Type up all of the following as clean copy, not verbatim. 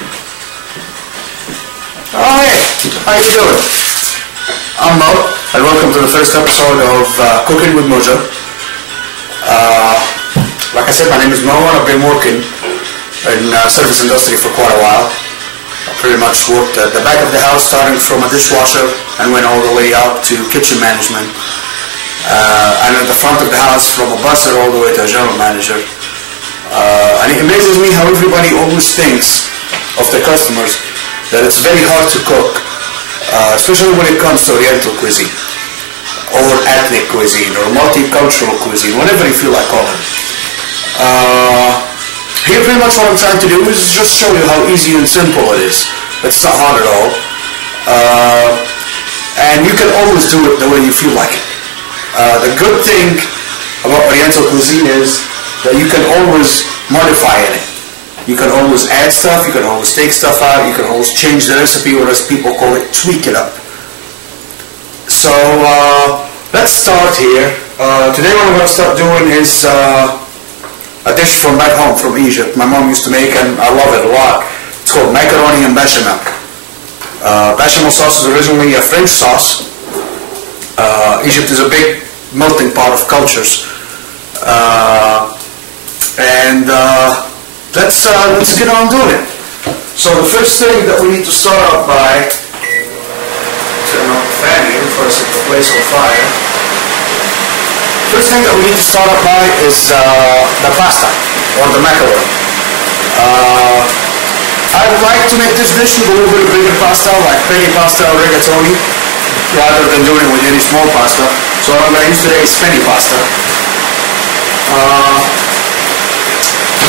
Oh hey, how you doing? I'm Mo, and welcome to the first episode of Cooking with Mojo. Like I said, my name is Mo, and I've been working in service industry for quite a while. I pretty much worked at the back of the house, starting from a dishwasher and went all the way up to kitchen management. And at the front of the house, from a busser all the way to a general manager. And it amazes me how everybody always thinks of the customers that it's very hard to cook, especially when it comes to Oriental cuisine, or ethnic cuisine, or multicultural cuisine, whatever you feel like calling it. Here pretty much what I'm trying to do is just show you how easy and simple it is. It's not hard at all. And you can always do it the way you feel like it. The good thing about Oriental cuisine is that you can always modify in it. You can always add stuff, you can always take stuff out, you can always change the recipe, or as people call it, tweak it up. So let's start here. Today what I'm going to start doing is a dish from back home, from Egypt. My mom used to make, and I love it a lot. It's called macaroni and bashamel. Bashamel sauce is originally a French sauce. Egypt is a big melting pot of cultures. Let's get on doing it. So the first thing that we need to start out by, turn off the fan here before I set the place on fire. First thing that we need to start out by is the pasta, or the macaroni. I would like to make this dish with a little bit of bigger pasta, like penny pasta or rigatoni, rather than doing it with any small pasta. So what I'm going to use today is penny pasta.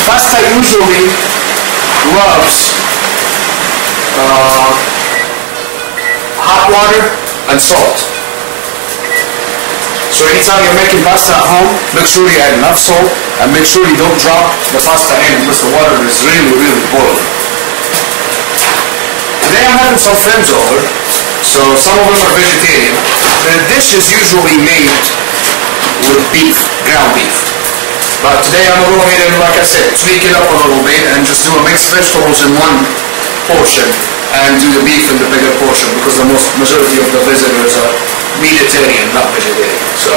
Pasta usually loves hot water and salt. So anytime you're making pasta at home, make sure you add enough salt, and make sure you don't drop the pasta in because the water is really, really boiling. Today I'm having some friends over, so some of them are vegetarian. The dish is usually made with beef, ground beef. But today I'm going to go ahead and, like I said, tweak it up a little bit and just do a mixed vegetables in one portion and do the beef in the bigger portion, because the majority of the visitors are Mediterranean, not vegetarian. So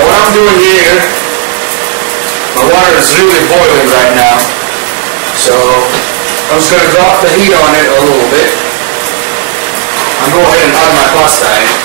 what I'm doing here, my water is really boiling right now. So I'm just going to drop the heat on it a little bit. I'm going to go ahead and add my pasta in.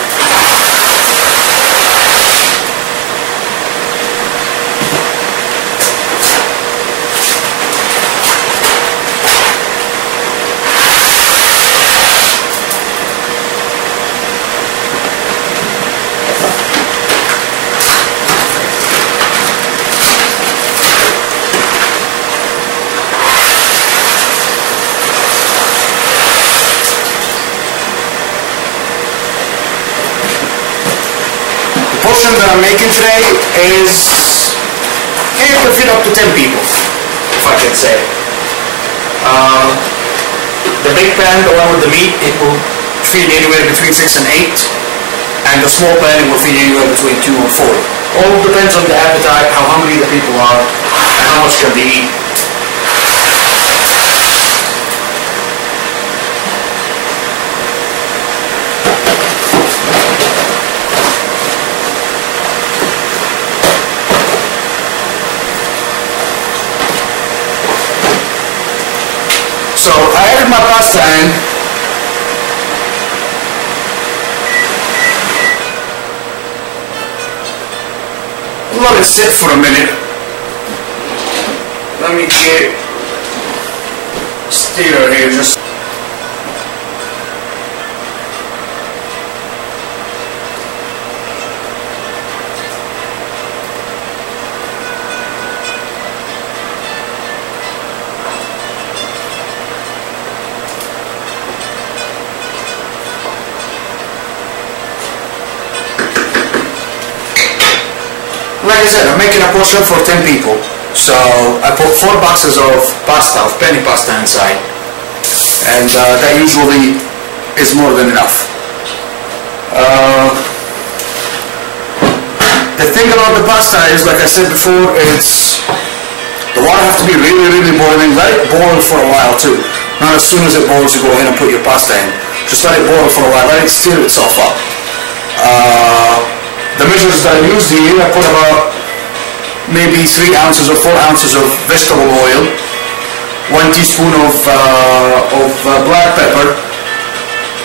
The portion that I'm making today is, it can fit up to 10 people, if I can say. The big pan, the one with the meat, it will feed anywhere between 6 and 8, and the small pan, it will feed anywhere between 2 and 4. All depends on the appetite, how hungry the people are, and how much can they eat. So I added my pasta in. Let it sit for a minute. Let me get stir here just. Like I said, I'm making a portion for 10 people. So I put 4 boxes of pasta, of penny pasta inside. And that usually is more than enough. The thing about the pasta is, like I said before, it's The water has to be really, really boiling. Let it boil for a while too. Not as soon as it boils, you go ahead and put your pasta in. Just let it boil for a while. Let it stir itself up. The measures that I used here, I put about maybe 3 ounces or 4 ounces of vegetable oil, 1 teaspoon of black pepper,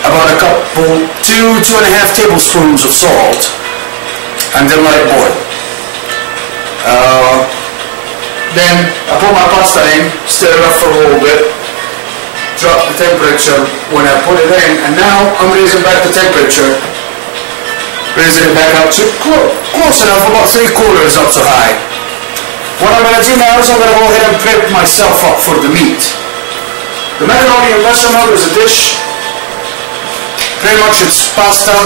about a couple, 2.5 tablespoons of salt, and then let it boil. Then I put my pasta in, stir it up for a little bit, drop the temperature when I put it in, and now I'm raising back the temperature, raising it back up to close enough, about 3/4 up to high. What I'm going to do now is I'm going to go ahead and prep myself up for the meat. The macaroni and bashamel is a dish. Pretty much it's pasta,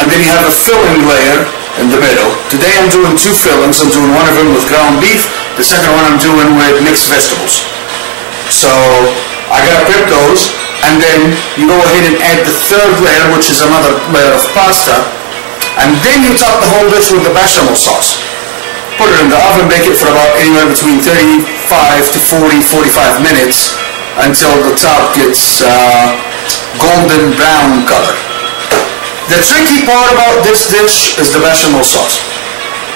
and then you have a filling layer in the middle. Today I'm doing 2 fillings. I'm doing one of them with ground beef, the second one I'm doing with mixed vegetables. So I gotta prep those, and then you go ahead and add the 3rd layer, which is another layer of pasta, and then you top the whole dish with the bechamel sauce. Put it in the oven, bake it for about anywhere between 35 to 45 minutes until the top gets golden brown color. The tricky part about this dish is the bechamel sauce,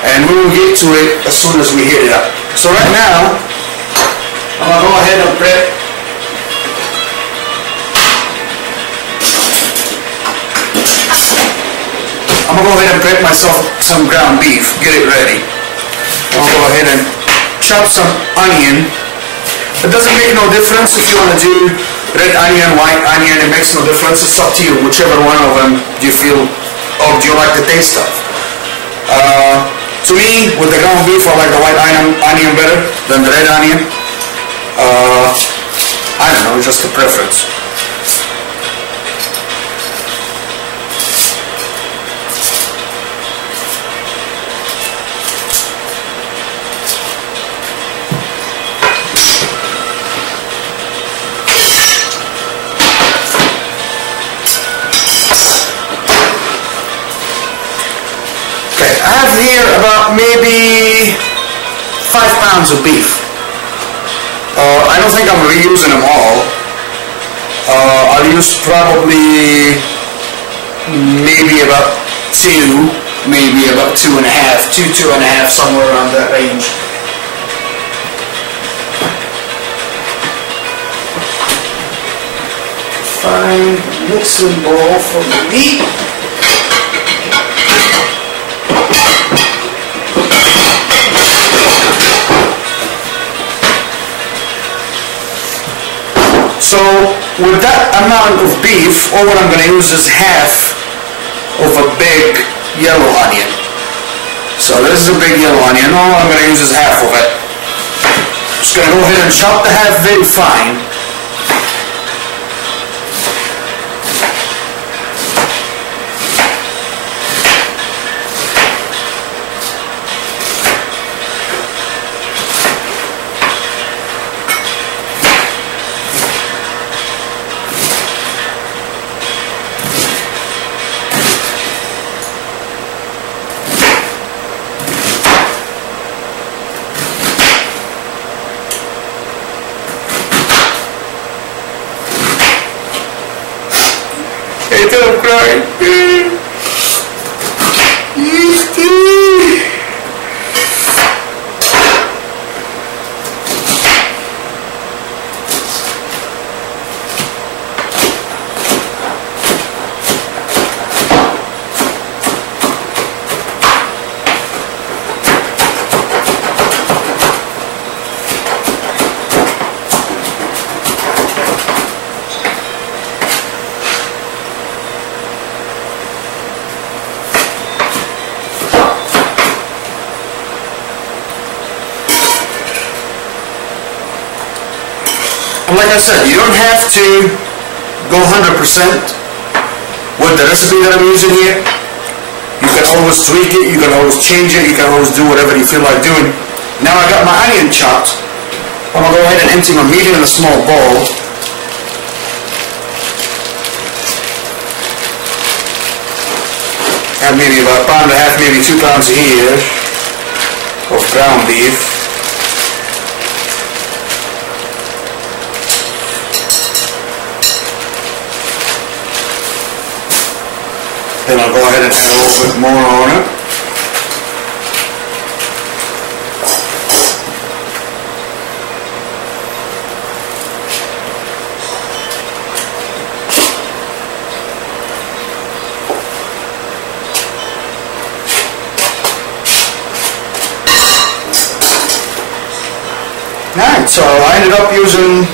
and we will get to it as soon as we heat it up. So right now, I'm going to go ahead and prep myself some ground beef, get it ready. I'll go ahead and chop some onion. It doesn't make no difference if you want to do red onion, white onion, it makes no difference. It's up to you, whichever one of them do you feel, or do you like the taste of. To me, with the ground beef, I like the white onion better than the red onion. I don't know, just a preference. I have here about maybe 5 pounds of beef. I don't think I'm reusing them all. I'll use probably maybe about 2, maybe about 2.5, 2.5, somewhere around that range. Fine mixing bowl for the meat. So with that amount of beef, all what I'm going to use is half of a big yellow onion. So this is a big yellow onion. All I'm going to use is half of it. Just going to go ahead and chop the half very fine. I'm crying. Like I said, you don't have to go 100% with the recipe that I'm using here. You can always tweak it, you can always change it, you can always do whatever you feel like doing. Now I got my onion chopped. I'm going to go ahead and empty my meat in a small bowl. Have maybe about 1.5 pounds, maybe 2 pounds here of ground beef. Then I'll go ahead and add a little bit more on it. Alright, so I ended up using,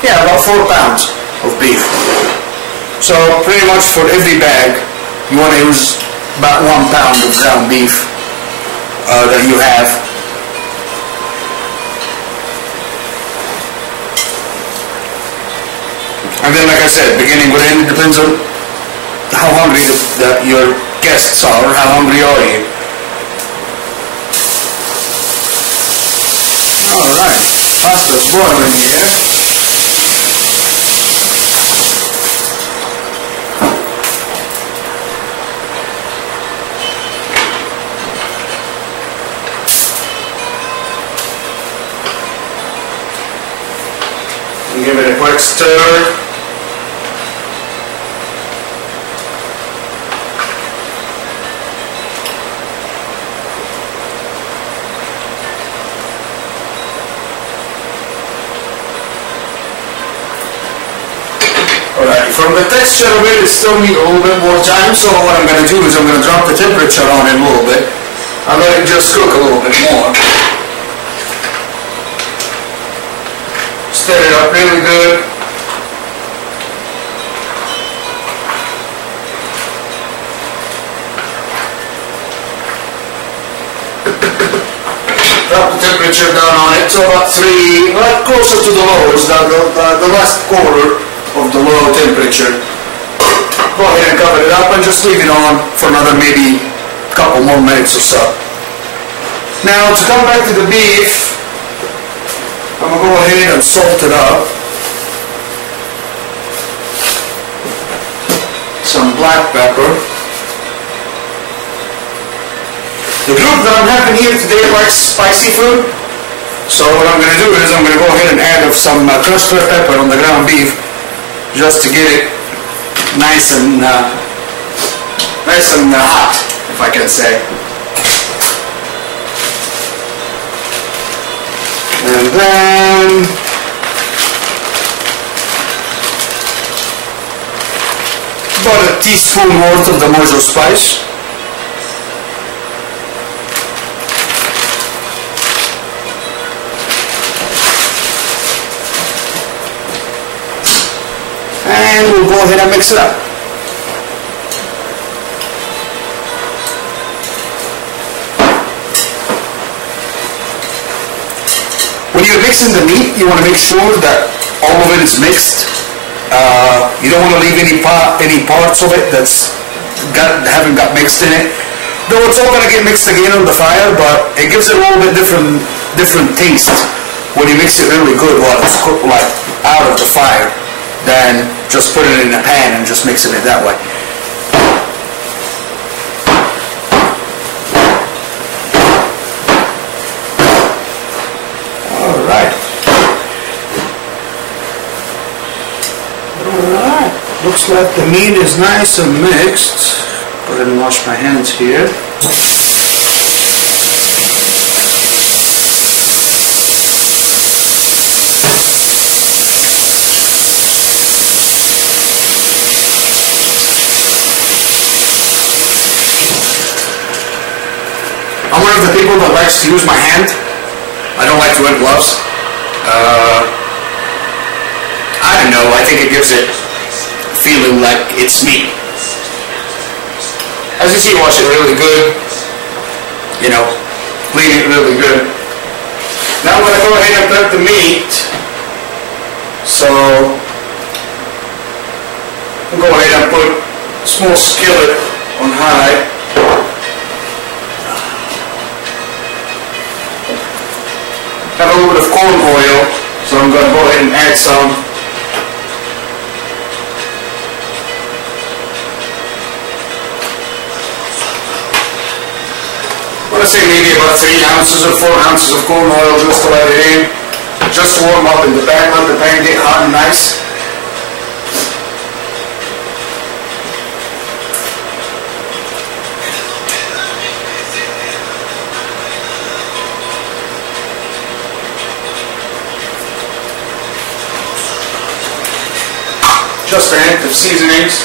about 4 pounds of beef. So pretty much for every bag, you want to use about 1 pound of ground beef that you have. And then, like I said, beginning with end, it depends on how hungry your guests are, or how hungry are you. Alright, pasta's boiling here. And give it a quick stir. From the texture of it, it still needs a little bit more time, so what I'm going to do is I'm going to drop the temperature on it a little bit and let it just cook a little bit more. Stir it up really good. Drop the temperature down on it to about 3, right closer to the lowers, the last quarter of the low temperature. Go ahead and cover it up and just leave it on for another maybe couple more minutes or so. Now to come back to the beef, I'm going to go ahead and salt it up. Some black pepper. The group that I'm having here today likes spicy food, so what I'm going to do is I'm going to go ahead and add some crushed red pepper on the ground beef, just to get it nice and hot, if I can say. And then about a teaspoon worth of the mojo spice. And we'll go ahead and mix it up. When you're mixing the meat, you want to make sure that all of it is mixed. You don't want to leave any parts of it haven't got mixed in it. Though it's all going to get mixed again on the fire, but it gives it a little bit different taste when you mix it really good while it's cooked, like out of the fire, than just put it in a pan and just mixing it that way. Alright. Looks like the meat is nice and mixed. Go ahead and wash my hands here. I'm one of the people that likes to use my hand. I don't like to wear gloves. I don't know, I think it gives it a feeling like it's meat. As you see, wash it really good. You know, clean it really good. Now I'm going to go ahead and prep the meat. So, I'll go ahead and put a small skillet on high. Have a little bit of corn oil, so I'm going to go ahead and add some. I'm going to say maybe about 3 ounces or 4 ounces of corn oil just to let it in, just to warm up in the pan, let the pan get hot and nice. just a hint of seasonings.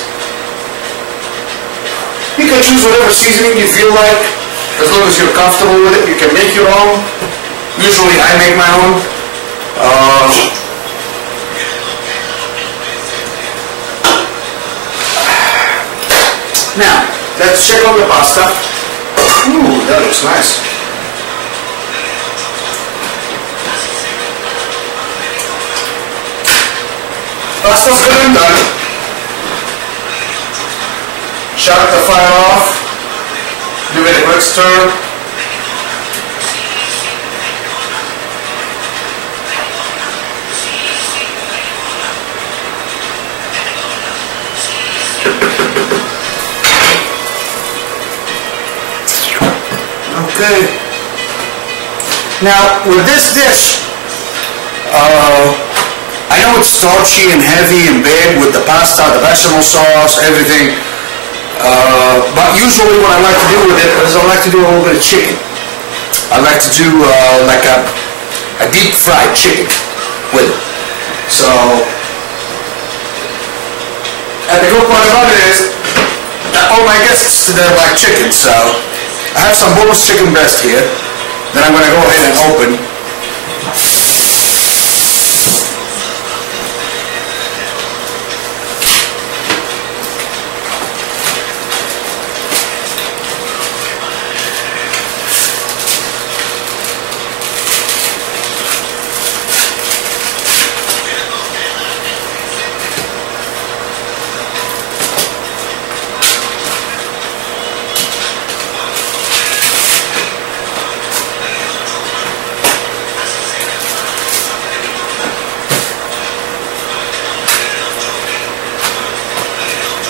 You can choose whatever seasoning you feel like, as long as you're comfortable with it. You can make your own. Usually I make my own. Now, let's check on the pasta. Ooh, that looks nice. Pasta's good and done. Shut the fire off. Give it a quick stir. Okay. Now, with this dish, I know it's starchy and heavy and big with the pasta, the bechamel sauce, everything. But usually what I like to do with it is I like to do a little bit of chicken. I like to do like a deep fried chicken with it. So, and the good part about it is that all my guests today like chicken, so I have some boneless chicken breast here that I'm going to go ahead and open.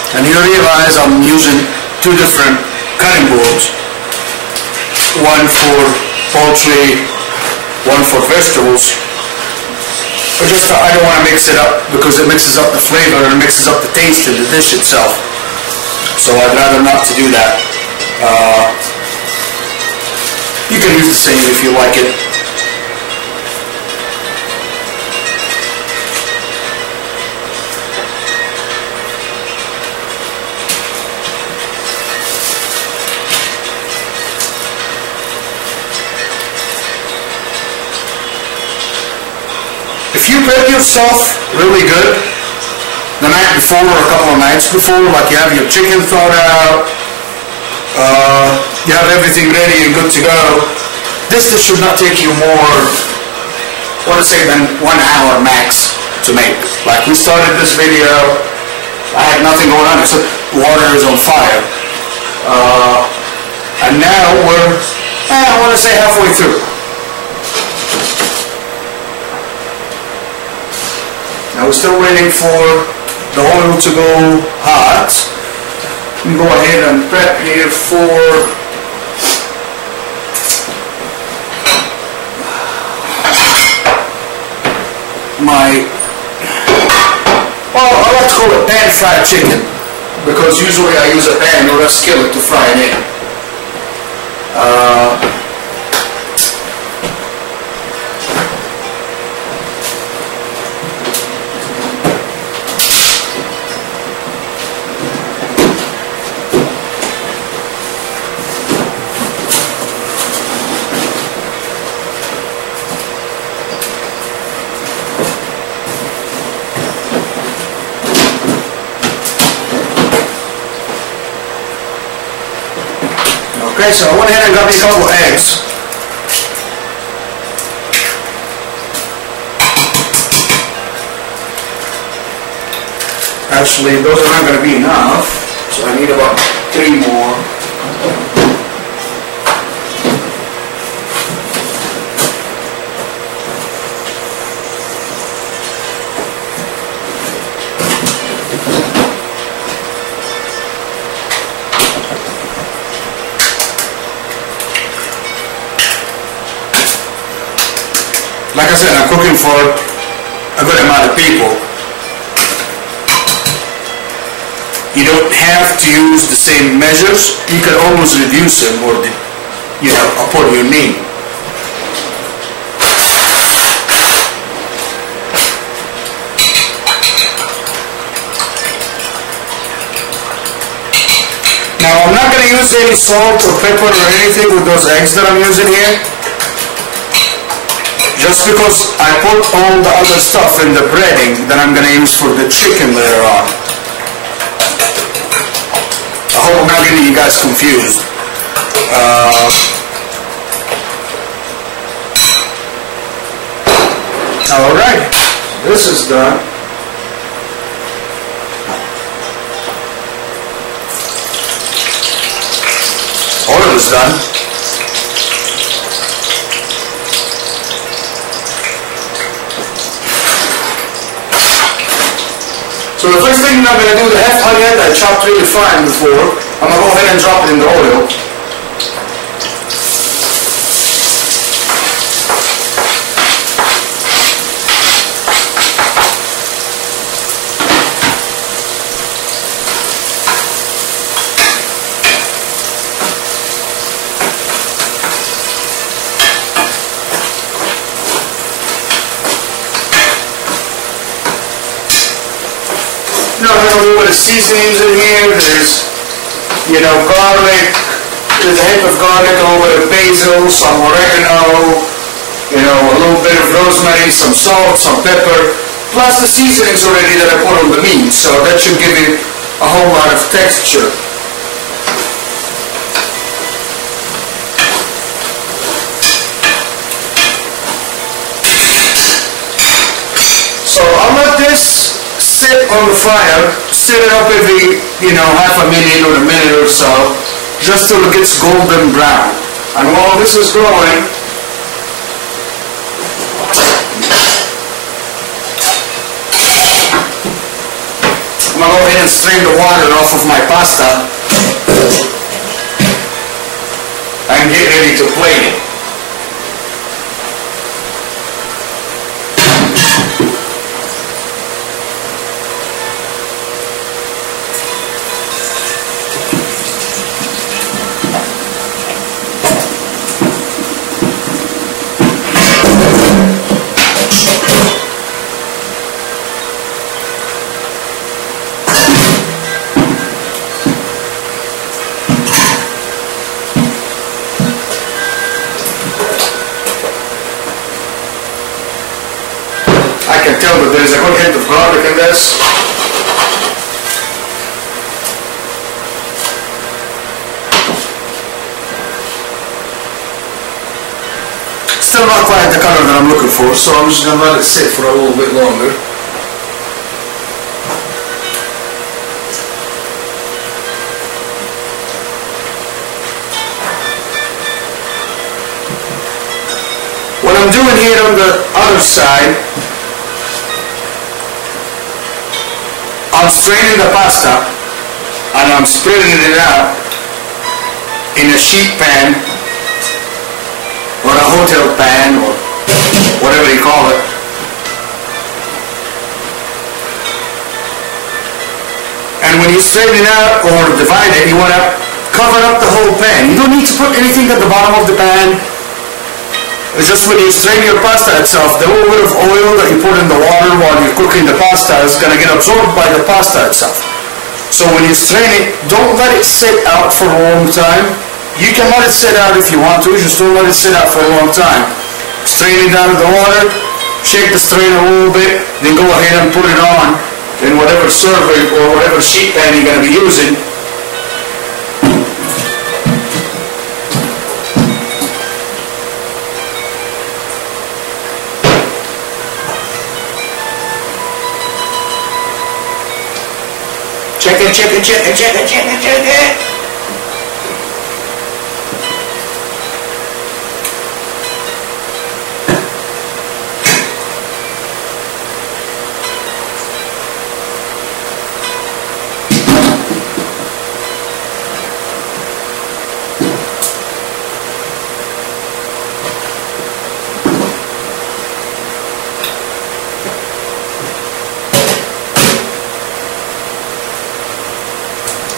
And you realize I'm using two different cutting boards. One for poultry, one for vegetables. But just I don't want to mix it up because it mixes up the flavor and mixes up the taste of the dish itself. So I'd rather not to do that. You can use the same if you like it. If you prep yourself really good the night before or a couple of nights before, like you have your chicken thawed out, you have everything ready and good to go, this dish should not take you more, I want to say, than 1 hour max to make. Like we started this video, I had nothing going on except water is on fire. And now we're, I want to say halfway through. Now we're still waiting for the oil to go hot. We go ahead and prep here for my, well, I like to call it pan fried chicken because usually I use a pan or a skillet to fry it in. Okay, so I went ahead and got me a couple of eggs. Actually, those are not going to be enough, so I need about 3 more. Like I said, I'm cooking for a good amount of people. You don't have to use the same measures. You can always reduce them or, you know, upon your need. use any salt or pepper or anything with those eggs that I'm using here. Just because I put all the other stuff in the breading that I'm going to use for the chicken later on. I hope I'm not getting you guys confused. Alright, this is done. Oil is done. So the first thing I'm going to do, the half onion I chopped really fine before, I'm going to go ahead and drop it in the oil. There's a little bit of seasonings in here. There's, garlic. There's a hint of garlic, a little bit of basil, some oregano, a little bit of rosemary, some salt, some pepper, plus the seasonings already that I put on the meat. So that should give it a whole lot of texture. So I'll let this sit on the fire, sit it up every, half a minute or a minute or so, just till it gets golden brown. And while this is growing, I'm going to go ahead and strain the water off of my pasta and get ready to plate it. I can tell that there is a good hint of garlic in this. Still not quite the color that I'm looking for, so I'm just going to let it sit for a little bit longer. What I'm doing here on the other side, I'm straining the pasta and I'm spreading it out in a sheet pan or a hotel pan or whatever you call it. And when you straighten it out or divide it, you want to cover up the whole pan. You don't need to put anything at the bottom of the pan. It's just when you strain your pasta itself, the little bit of oil that you put in the water while you're cooking the pasta is going to get absorbed by the pasta itself. So when you strain it, don't let it sit out for a long time. You can let it sit out if you want to, just don't let it sit out for a long time. Strain it out of the water, shake the strainer a little bit, then go ahead and put it on in whatever serving or whatever sheet pan you're going to be using. Check it, check it, check it, check it, check it, check it.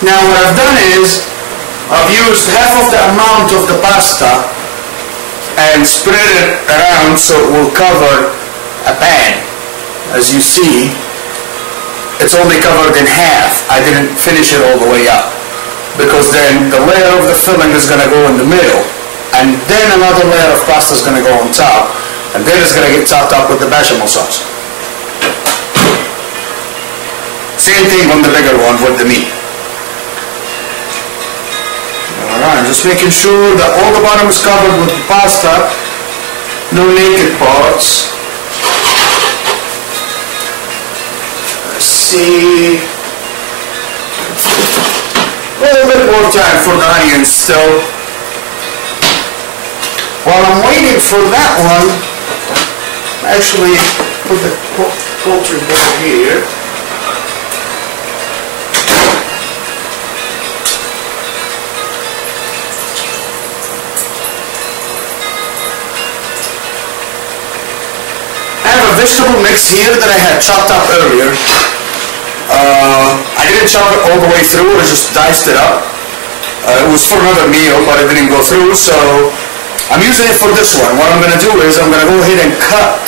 Now what I've done is, I've used half of the amount of the pasta and spread it around so it will cover a pan. As you see, it's only covered in half. I didn't finish it all the way up. because then the layer of the filling is going to go in the middle, and then another layer of pasta is going to go on top, and then it's going to get topped up with the bechamel sauce. Same thing on the bigger one with the meat. Alright, just making sure that all the bottom is covered with the pasta, no naked parts. Let's see. A little bit more time for the onions still. While I'm waiting for that one, actually put the poultry bowl here. I have a vegetable mix here that I had chopped up earlier. I didn't chop it all the way through, I just diced it up. It was for another meal, but it didn't go through, so I'm using it for this one. What I'm going to do is I'm going to go ahead and cut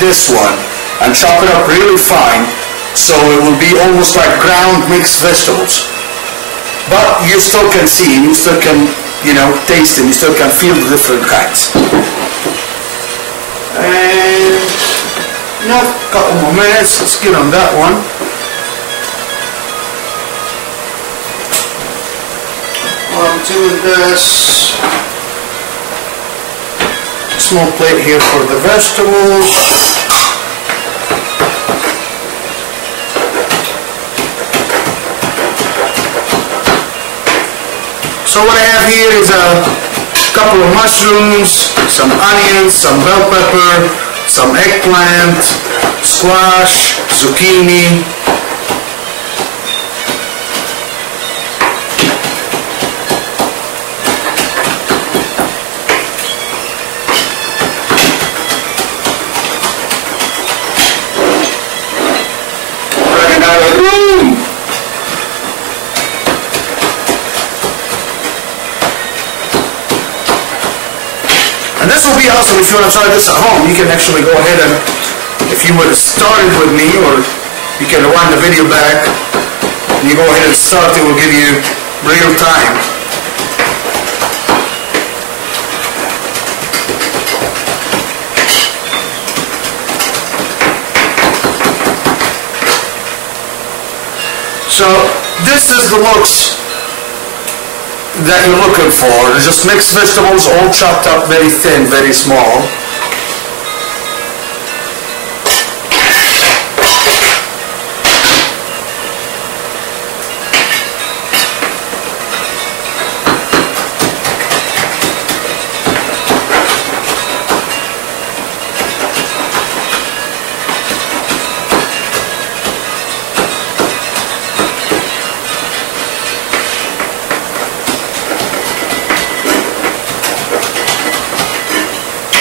this one and chop it up really fine, so it will be almost like ground mixed vegetables. But you still can see, you still can, taste them, you still can feel the different kinds. And a couple more minutes, let's get on that one. While I'm doing this, small plate here for the vegetables. So what I have here is a couple of mushrooms, some onions, some bell pepper, some eggplant, squash, zucchini. And this will be awesome if you want to try this at home. You can actually go ahead and, if you would have started with me, or you can rewind the video back, and you go ahead and start, it will give you real time. So this is the looks that you're looking for. They're just mixed vegetables, all chopped up very thin, very small.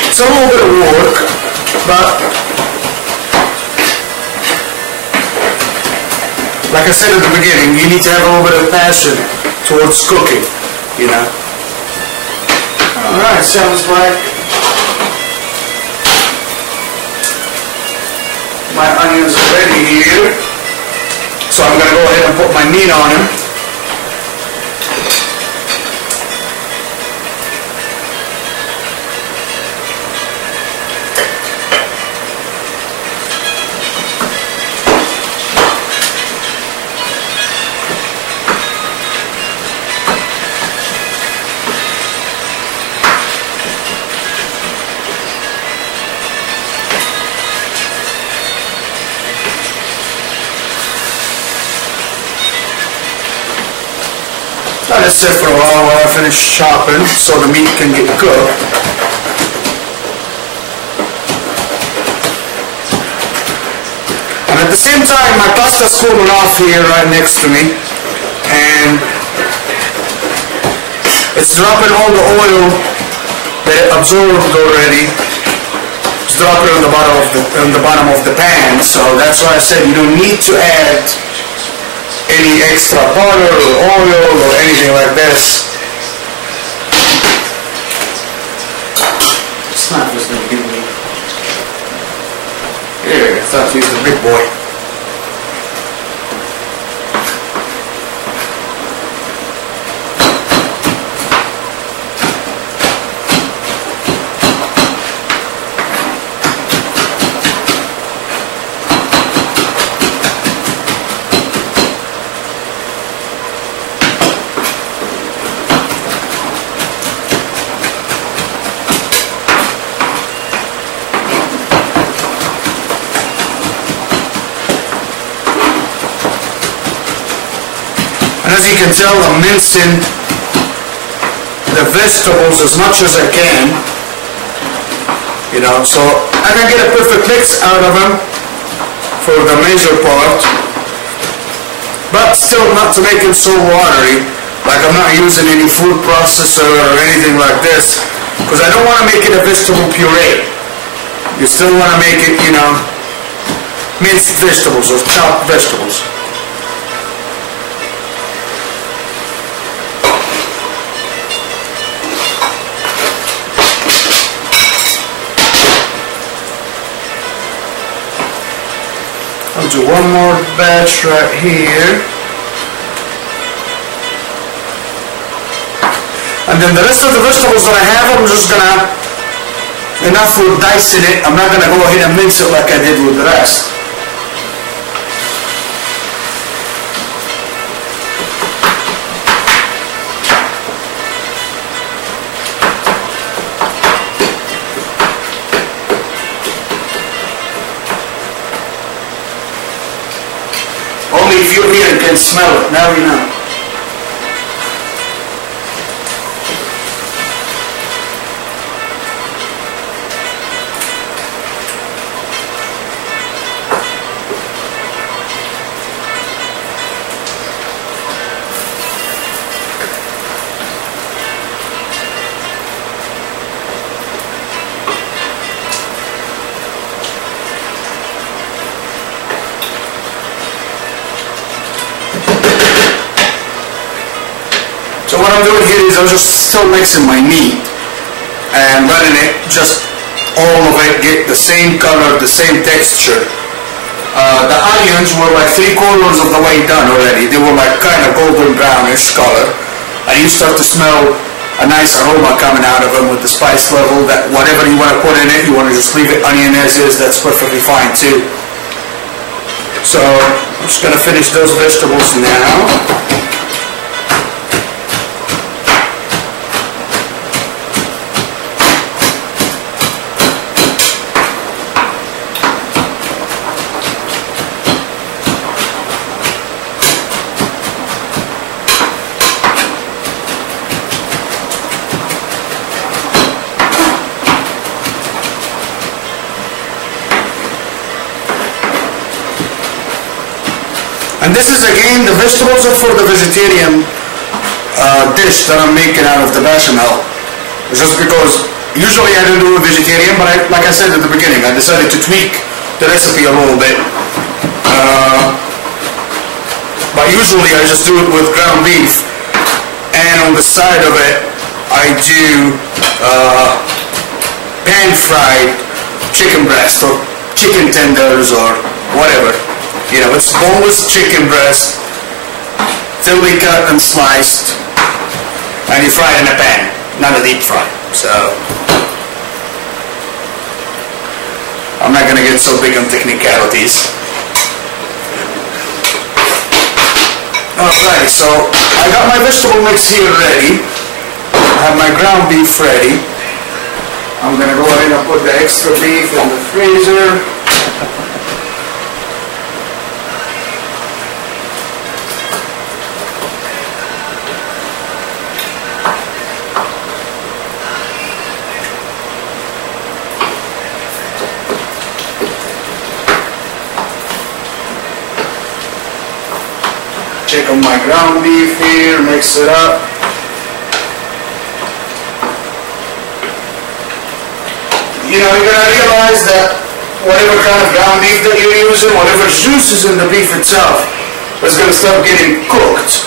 It's a little bit of work, but like I said at the beginning, you need to have a little bit of passion towards cooking, you know. Alright, sounds like my onions are ready here. So I'm going to go ahead and put my meat on them. Let it sit for a while I finish chopping so the meat can get cooked. And at the same time, my pasta's cooling off here right next to me, and it's dropping all the oil that it absorbed already. It's dropping on the bottom of the pan, so that's why I said you don't need to add any extra butter or oil or anything like this. It's not just going to give me. Here, I thought he was the big boy. as you can tell, I'm mincing the vegetables as much as I can, you know, so I can get a perfect mix out of them for the major part, but still not to make them so watery. Like, I'm not using any food processor or anything like this, because I don't want to make it a vegetable puree. You still want to make it, you know, minced vegetables or chopped vegetables. I'll do one more batch right here. And then the rest of the vegetables that I have, I'm just gonna, enough for dicing it, I'm not gonna go ahead and mince it like I did with the rest. Only if you're here and can smell it, now you know. So what I'm doing here is I'm just still mixing my meat and letting it just, all of it get the same color, the same texture. The onions were like 3/4 of the way done already. They were like kind of golden brownish color. And you start to smell a nice aroma coming out of them with the spice level. That whatever you want to put in it, you want to just leave it onion as is, that's perfectly fine too. So I'm just going to finish those vegetables now. And this is again, the vegetables are for the vegetarian dish that I'm making out of the bechamel. Just because usually I don't do a vegetarian, but like I said at the beginning, I decided to tweak the recipe a little bit. But usually I just do it with ground beef, and on the side of it I do pan-fried chicken breast or chicken tenders or whatever. You know, it's boneless chicken breast, thinly cut and sliced, and you fry it in a pan, not a deep fry. So I'm not going to get so big on technicalities. Alright, so I got my vegetable mix here ready. I have my ground beef ready. I'm going to go ahead and put the extra beef in the freezer. Check on my ground beef here, mix it up. You know, you're going to realize that whatever kind of ground beef that you're using, whatever juices in the beef itself, is going to start getting cooked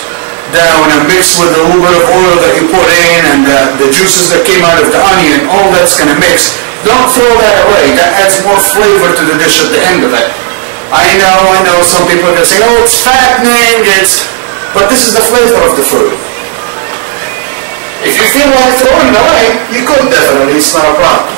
down and mixed with a little bit of oil that you put in and the juices that came out of the onion, all that's going to mix. Don't throw that away. That adds more flavor to the dish at the end of it. I know, some people are going to say, oh, it's fattening, but this is the flavor of the food. If you feel like throwing it away, you could definitely, it's not a problem.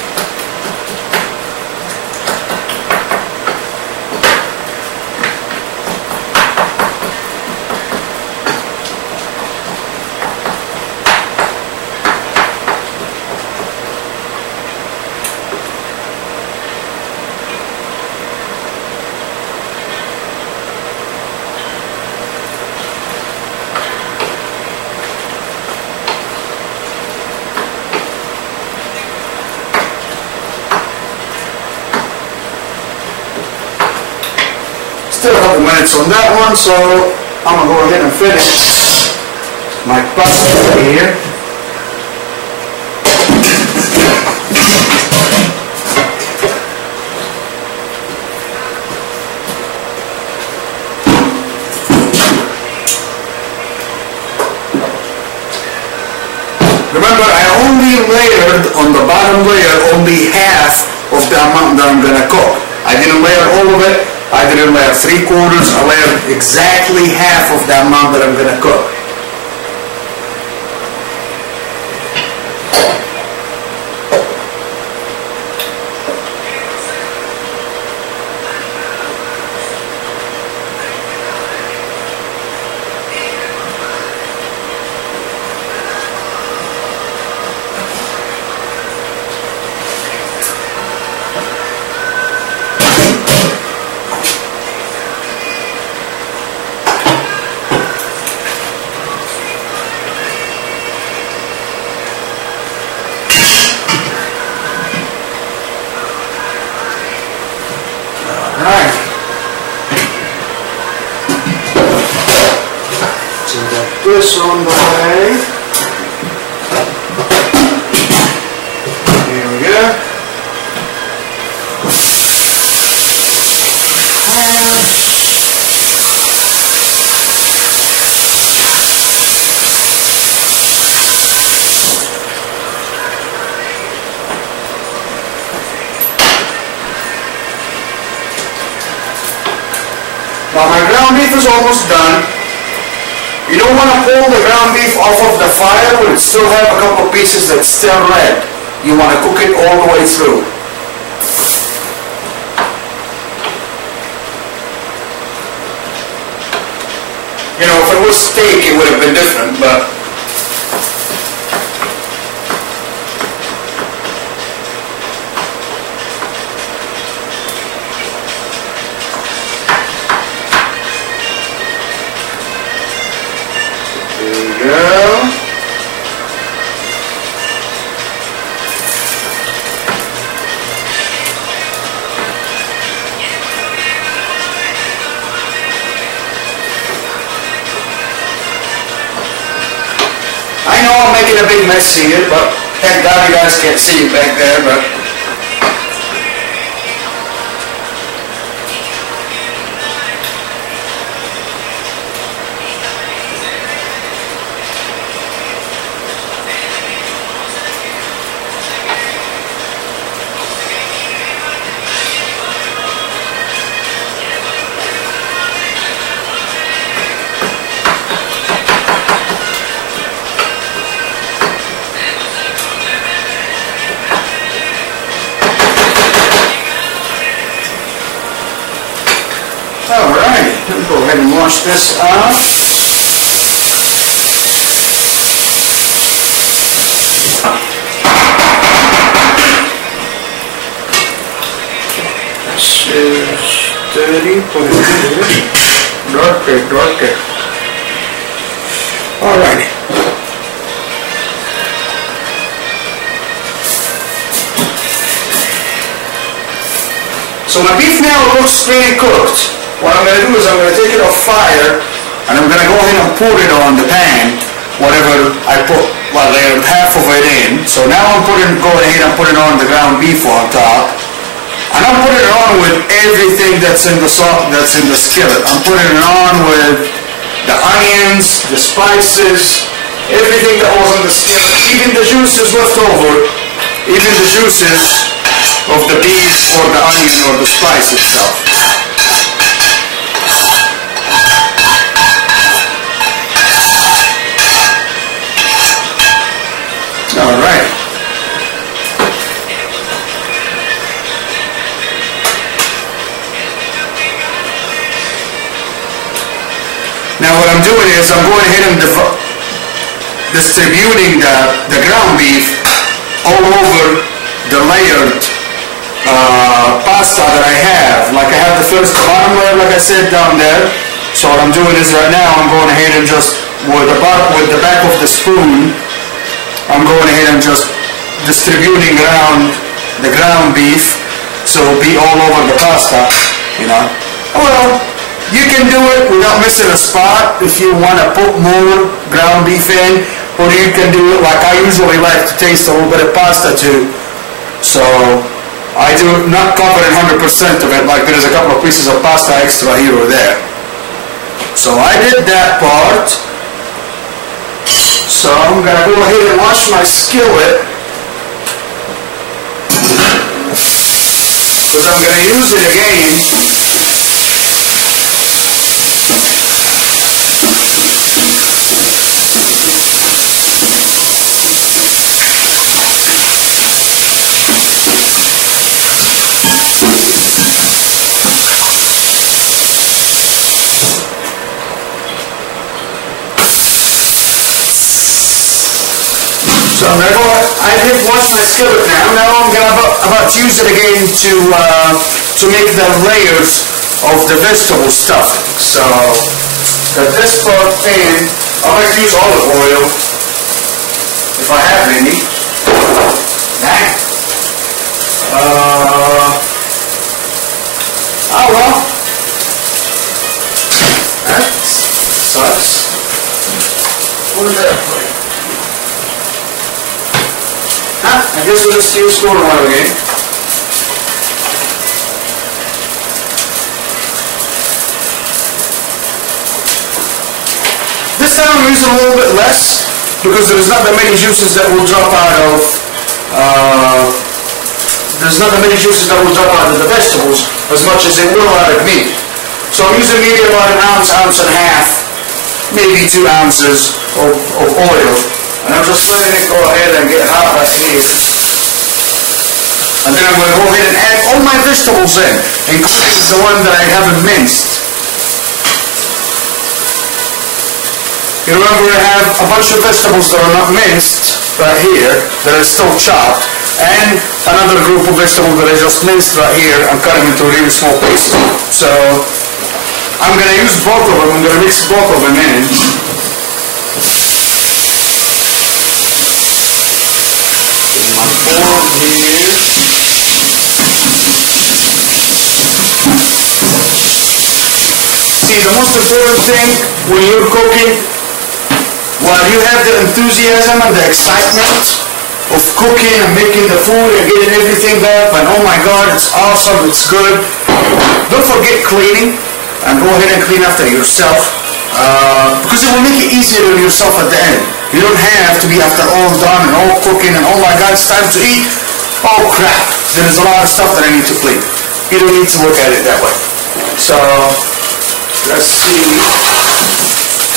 Still a couple minutes on that one, so I'm gonna go ahead and finish my pasta here. Remember, I only layered on the bottom layer only half of the amount that I'm gonna cook. I didn't layer all of it. I didn't layer 3/4. I layered exactly half of the amount that I'm gonna cook. Alright. So got this on the way. Here we go. Now my ground beef is almost done. You don't want to pull the ground beef off of the fire when it still have a couple pieces that's still red. You want to cook it all the way through. You know, if it was steak it would have been different, but I'm making a big mess here, but thank God you guys can't see it back there, but alright, let me go ahead and wash this off. This is dirty, put it in here. Dark. Alright. So my beef now looks pretty cooked. What I'm going to do is I'm going to take it off fire and I'm going to go ahead and pour it on the pan, whatever I put, well, layered half of it in. So now I'm going ahead and putting on the ground beef on top. And I'm putting it on with everything that's in the skillet. I'm putting it on with the onions, the spices, everything that was in the skillet, even the juices left over, even the juices of the beef or the onion or the spice itself. Alright. Now what I'm doing is I'm going ahead and distributing the ground beef all over the layered pasta that I have. Like I have the bottom layer, like I said, down there. So what I'm doing is right now I'm going ahead and just with the back of the spoon, I'm going ahead and just distributing around the ground beef, so it'll be all over the pasta, you know. Well, You can do it without missing a spot if you want to put more ground beef in, or you can do it like I usually like to taste a little bit of pasta too. So I do not cover 100% of it, like there's a couple of pieces of pasta extra here or there. So I did that part. So I'm gonna go ahead and wash my skillet, because I'm gonna use it again. So I'm gonna go. I did wash my skillet now. Now I'm gonna about to use it again to make the layers of the vegetable stuffing. So got this part in. I like to use olive oil if I have any. Oh well. That sucks. What is that for? I guess we'll just use corn oil again. This time I'm using a little bit less because there's not that many juices that will drop out of the vegetables as much as it will out of meat. So I'm using maybe about an ounce, ounce and a half, maybe 2 ounces of oil. And I'm just letting it go ahead and get hot right here. And then I'm going to go ahead and add all my vegetables in, including the one that I haven't minced. You remember I have a bunch of vegetables that are not minced right here, that are still chopped, and another group of vegetables that I just minced right here. I'm cutting into really small pieces. So I'm going to use both of them. I'm going to mix both of them in. My bowl here. See, the most important thing when you're cooking, while you have the enthusiasm and the excitement of cooking and making the food and getting everything up and oh my god, it's awesome, it's good, don't forget cleaning and go ahead and clean after yourself, because it will make it easier on yourself at the end. You don't have to be after all done and all cooking and oh my god, it's time to eat. Oh crap, there is a lot of stuff that I need to clean. You don't need to look at it that way. So, let's see.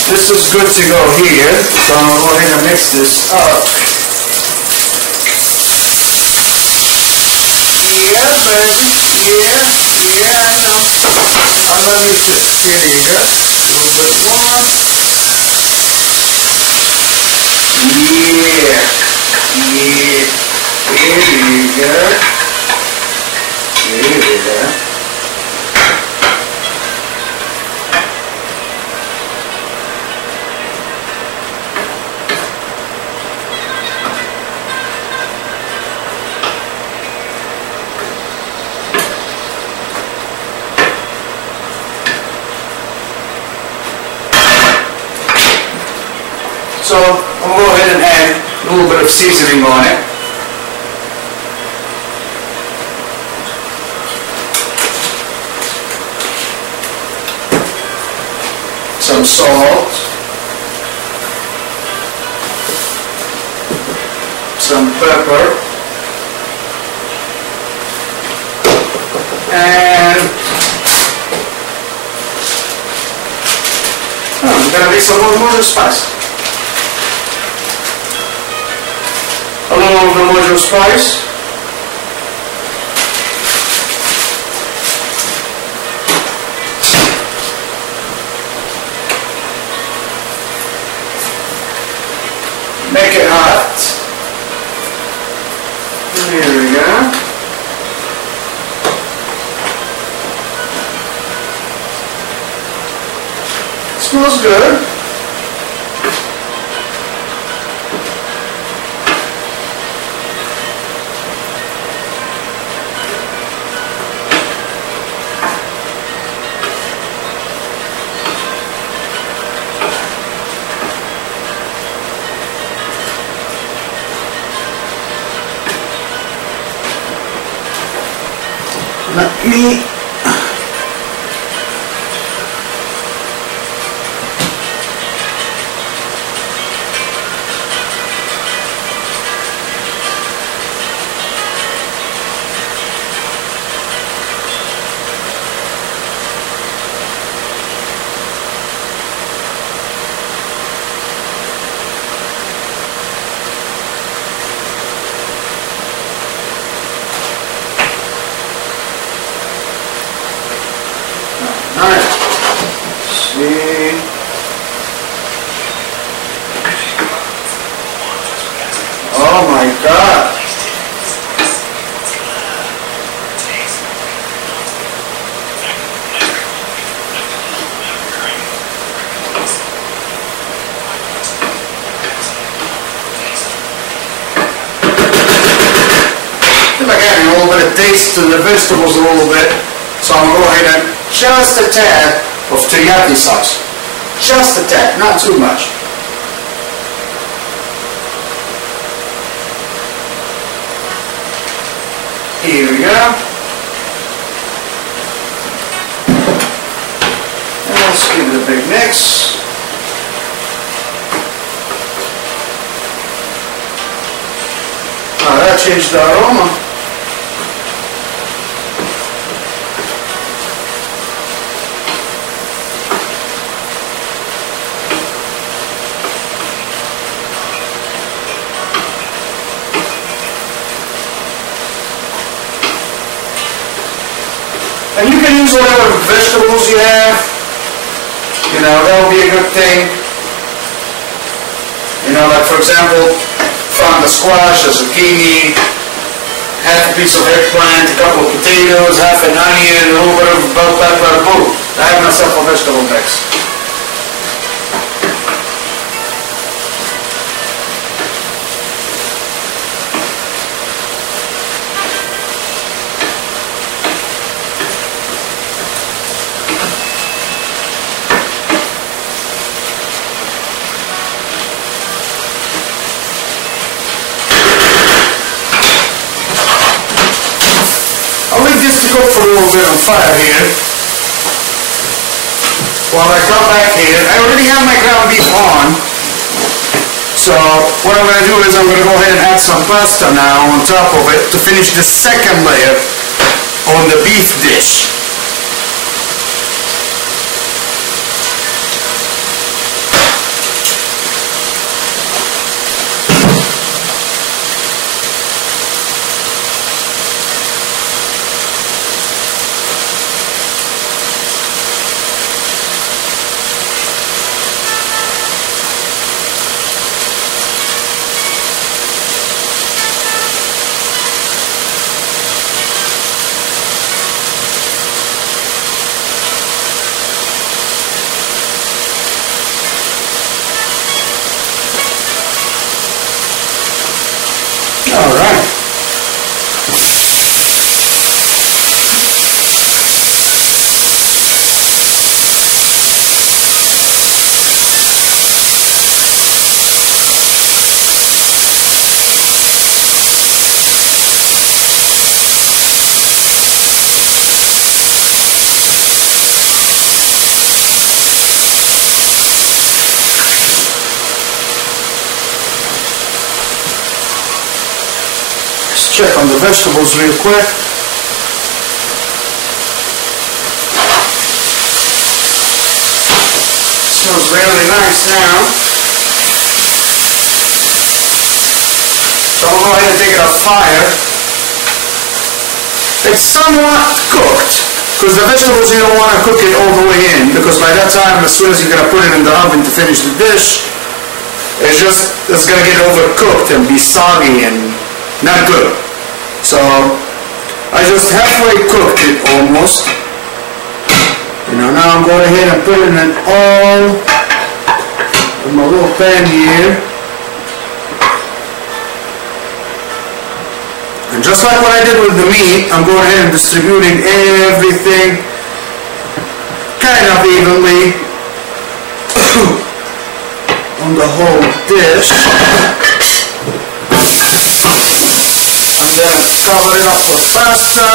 This is good to go here. So I'll go ahead and mix this up. Yeah, baby. Yeah, I know. I love you too. Here you go. A little bit more. Yeah. Here you go. Here you go. So I'm going to go ahead and add a little bit of seasoning on it. Some salt. Some pepper. And I'm going to make some more spice. A little of the mojo spice. Make it hot. Here we go. It smells good. See? Oh my God. Again, a little bit of taste to the vegetables a little bit. So I'm going to go ahead and just a tad of teriyaki sauce. Just a tad, not too much. Here we go. And let's give it a big mix. Oh, that changed the aroma. And you can use whatever vegetables you have. You know, that would be a good thing. You know, like for example, from the squash, a zucchini, half a piece of eggplant, a couple of potatoes, half an onion, a little bit of bell pepper, boom. I have myself a vegetable mix. Cook for a little bit on fire here while I come back here. I already have my ground beef on, so what I'm going to do is I'm going to go ahead and add some pasta now on top of it to finish the second layer on the beef dish. All right. Check on the vegetables real quick. Smells really nice now. So I'll go ahead and take it off fire. It's somewhat cooked, because the vegetables you don't want to cook it all the way in, because by that time, as soon as you're going to put it in the oven to finish the dish, it's going to get overcooked and be soggy and not good. So I just halfway cooked it almost. You know, now I'm going ahead and putting it all in my little pan here. And just like what I did with the meat, I'm going ahead and distributing everything kind of evenly on the whole dish. I'm going to cover it up with pasta.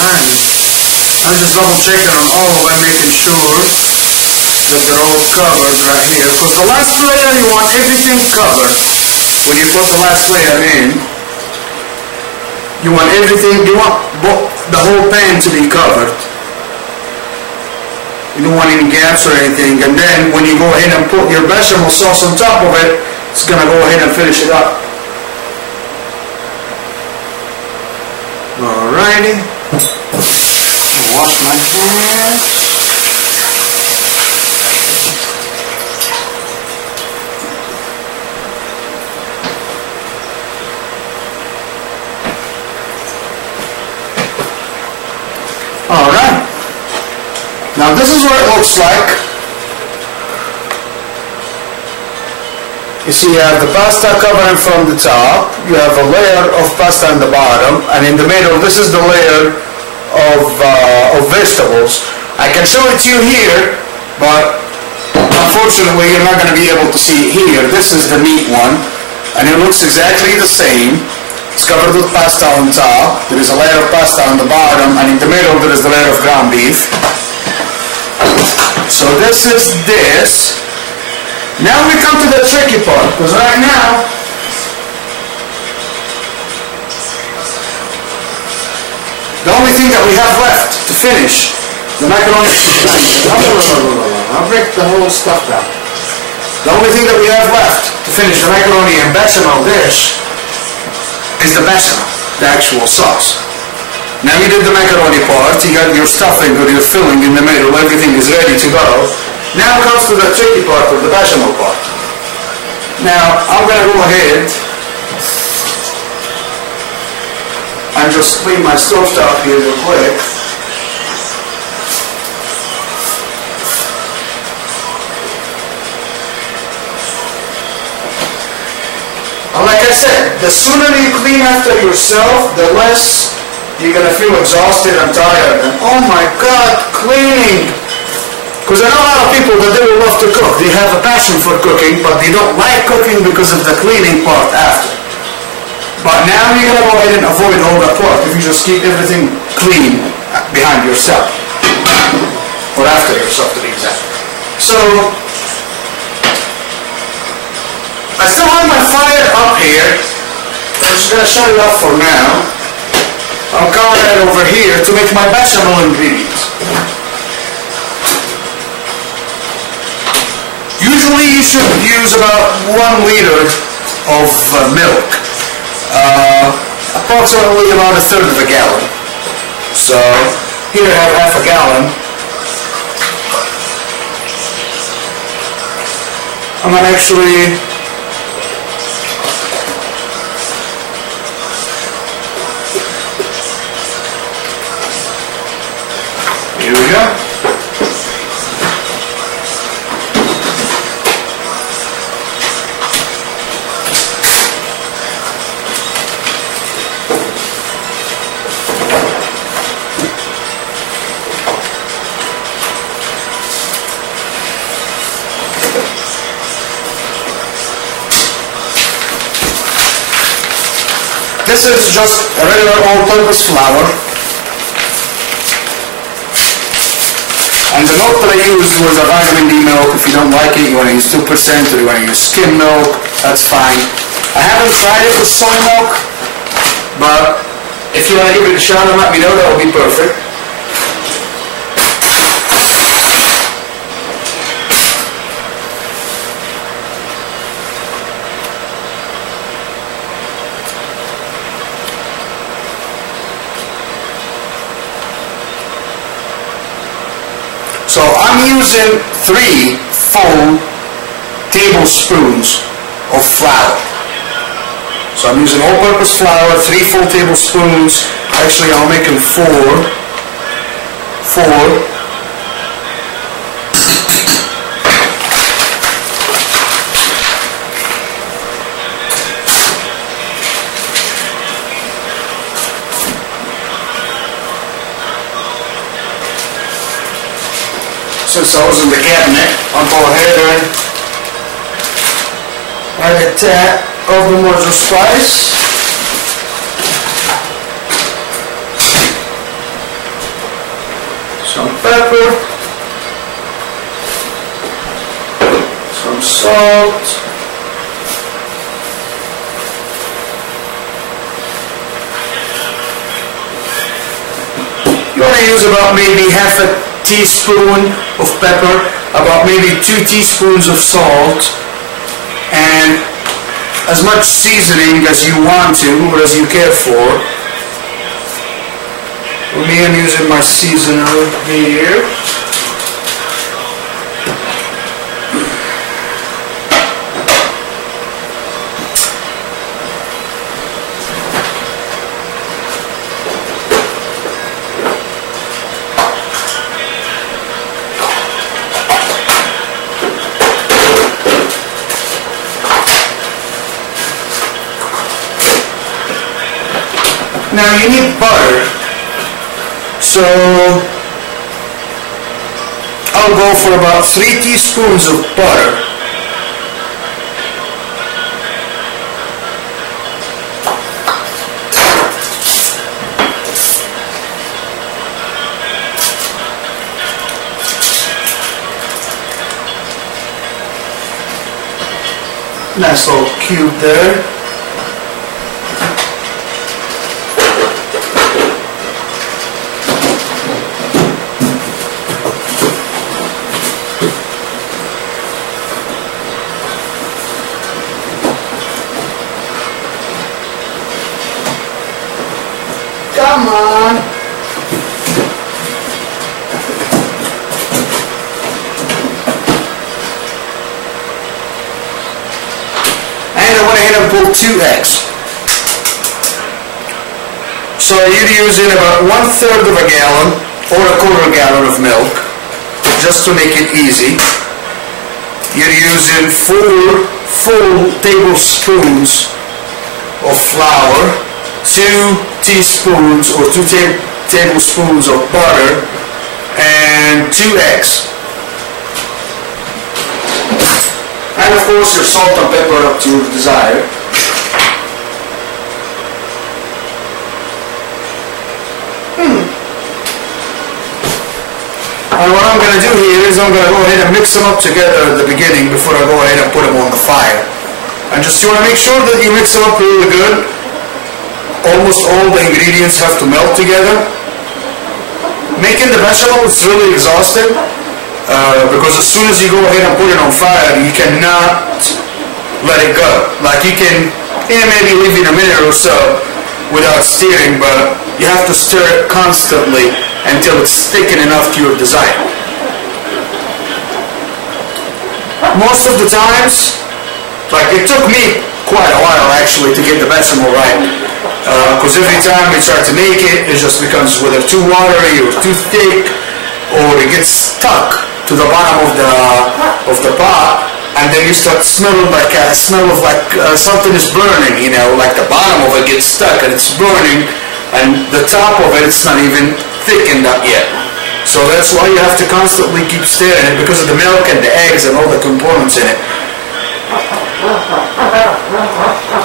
Alright. I'm just double checking on all of them, making sure that they're all covered right here. Because the last layer, you want everything covered. When you put the last layer in, you want everything, you want the whole pan to be covered. You don't want any gaps or anything. And then when you go ahead and put your bechamel sauce on top of it, it's going to go ahead and finish it up. Alrighty. I'll wash my hands. Alright. Now this is what it looks like. You see, you have the pasta covering from the top, you have a layer of pasta on the bottom, and in the middle, this is the layer of vegetables. I can show it to you here, but unfortunately you're not going to be able to see it here. This is the meat one, and it looks exactly the same. It's covered with pasta on top, there is a layer of pasta on the bottom, and in the middle there is the layer of ground beef. So this is this. Now we come to the tricky part, because right now, the only thing that we have left to finish, the macaroni, I'll break the whole stuff down. The only thing that we have left to finish the macaroni and bechamel dish is the bechamel, the actual sauce. Now you did the macaroni part, you got your stuffing or your filling in the middle, everything is ready to go. Now comes to the tricky part of the bechamel part. Now I'm going to go ahead and just clean my stove top here real quick. And like I said, the sooner you clean after yourself, the less you're going to feel exhausted and tired. And oh my God, cleaning! Because I know a lot of people that they will love to cook. They have a passion for cooking, but they don't like cooking because of the cleaning part after. But now you're going to go ahead and avoid all that part if you just keep everything clean behind yourself. Or after yourself, to be exact. So, I still have my fire up here. I'm just going to shut it off for now. I'll cover it over here to make my bechamel ingredients. Usually you should use about 1 liter of milk. Approximately about 1/3 of a gallon. So here I have half a gallon. I'm going to actually here we go. This is just a regular all-purpose flour. And the milk that I used was a vitamin D milk. If you don't like it, you want to use 2% or you want to use skim milk, that's fine. I haven't tried it with soy milk, but if you want to give it a shot and let me know, that will be perfect. So I'm using 3 full tablespoons of flour. So I'm using all-purpose flour, 3 full tablespoons. Actually, I'll make them 4. Since I was in the cabinet, I'll go ahead and add a tad of the mojo spice. some pepper, some salt, you want to use about maybe half a teaspoon of pepper, about maybe 2 teaspoons of salt, and as much seasoning as you want to or as you care for. For me, I'm using my seasoner here. Now you need butter, so I'll go for about 3 teaspoons of butter. Nice little cube there. Come on. And I went ahead and pulled 2 eggs. So you're using about 1/3 of a gallon or a 1/4 gallon of milk, just to make it easy. You're using 4 full tablespoons of flour, 2 teaspoons or 2 tablespoons of butter, and 2 eggs. And of course your salt and pepper up to your desire. And what I'm going to do here is I'm going to go ahead and mix them up together at the beginning before I go ahead and put them on the fire. And just you want to make sure that you mix them up really good. Almost all the ingredients have to melt together. Making the bechamel is really exhausting because as soon as you go ahead and put it on fire, you cannot let it go. Like you can maybe leave it a minute or so without stirring, but you have to stir it constantly until it's thickened enough to your desire. Most of the times, like it took me quite a while actually to get the bechamel right, because every time we try to make it, it just becomes whether too watery or too thick, or it gets stuck to the bottom of the pot, and then you start smelling like a smell of like something is burning, you know, like the bottom of it gets stuck and it's burning, and the top of it's not even thickened up yet. So that's why you have to constantly keep stirring it, because of the milk and the eggs and all the components in it.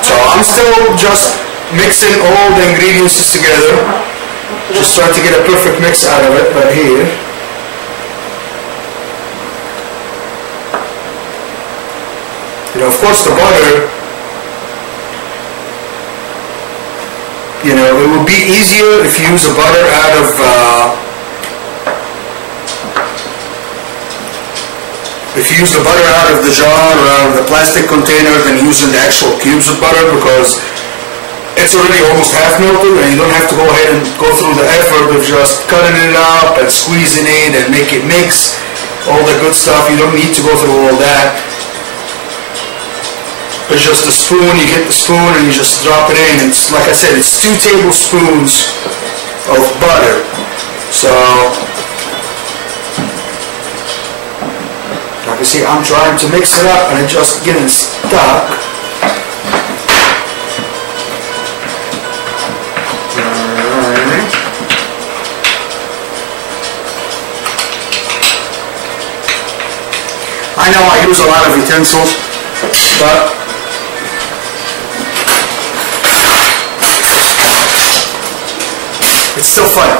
So I'm still just mixing all the ingredients together, just trying to get a perfect mix out of it right here. You know, of course the butter, you know, it would be easier if you use the butter out of the jar or out of the plastic container than using the actual cubes of butter, because it's already almost half melted and you don't have to go ahead and go through the effort of just cutting it up and squeezing it and make it mix all the good stuff. You don't need to go through all that. It's just a spoon, you get the spoon and you just drop it in. It's like I said, it's 2 tablespoons of butter. So, like I see, I'm trying to mix it up and it's just getting stuck. I know I use a lot of utensils, but it's still fun.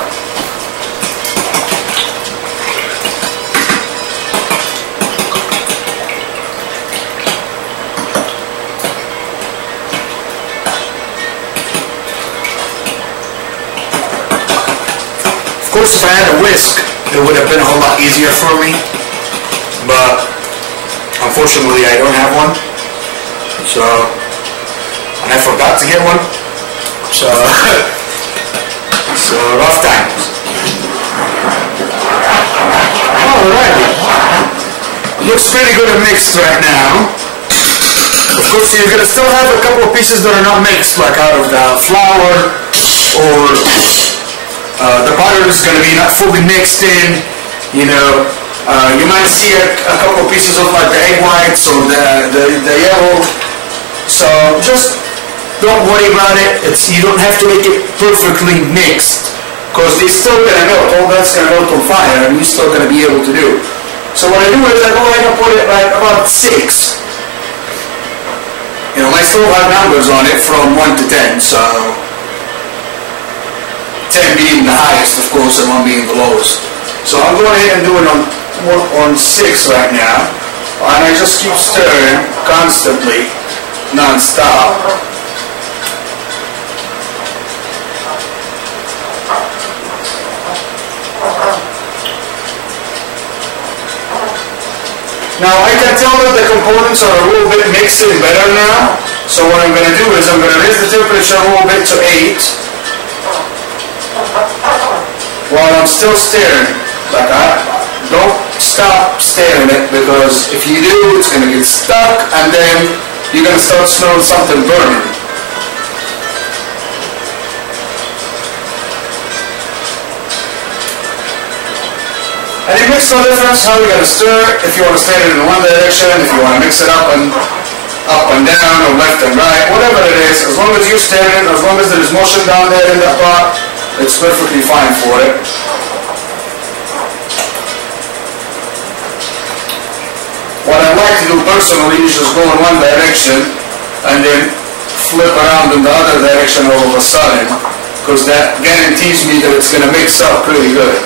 course, if I had a whisk, it would have been a whole lot easier for me, but unfortunately I don't have one, and I forgot to get one, so rough times. Alrighty, looks pretty good and mixed right now. Of course, you're going to still have a couple of pieces that are not mixed, like out of the flour, or the butter is going to be not fully mixed in, you know. You might see a couple of pieces of like the egg whites or the yellow. So just don't worry about it. You don't have to make it perfectly mixed, because it's still going to melt. All that's going to melt on fire, and you're still going to be able to do. So what I do is I go ahead and put it like about 6. You know, I still have numbers on it from 1 to 10, so 10 being the highest, of course, and 1 being the lowest. So I'll go ahead and do it on 6 right now, and I just keep stirring constantly, non-stop. Now I can tell that the components are a little bit mixing better now, so what I'm going to do is I'm going to raise the temperature a little bit to 8 while I'm still stirring. Like, don't stop stirring it, because if you do, it's going to get stuck and then you're going to start smelling something burning. And it makes no difference how you're going to stir it, if you want to stir it in one direction, if you want to mix it up and down, or left and right, whatever it is, as long as you're stirring, as long as there is motion down there in the pot, it's perfectly fine for it. What I like to do personally is just go in one direction and then flip around in the other direction all of a sudden, because that guarantees me that it's going to mix up pretty good.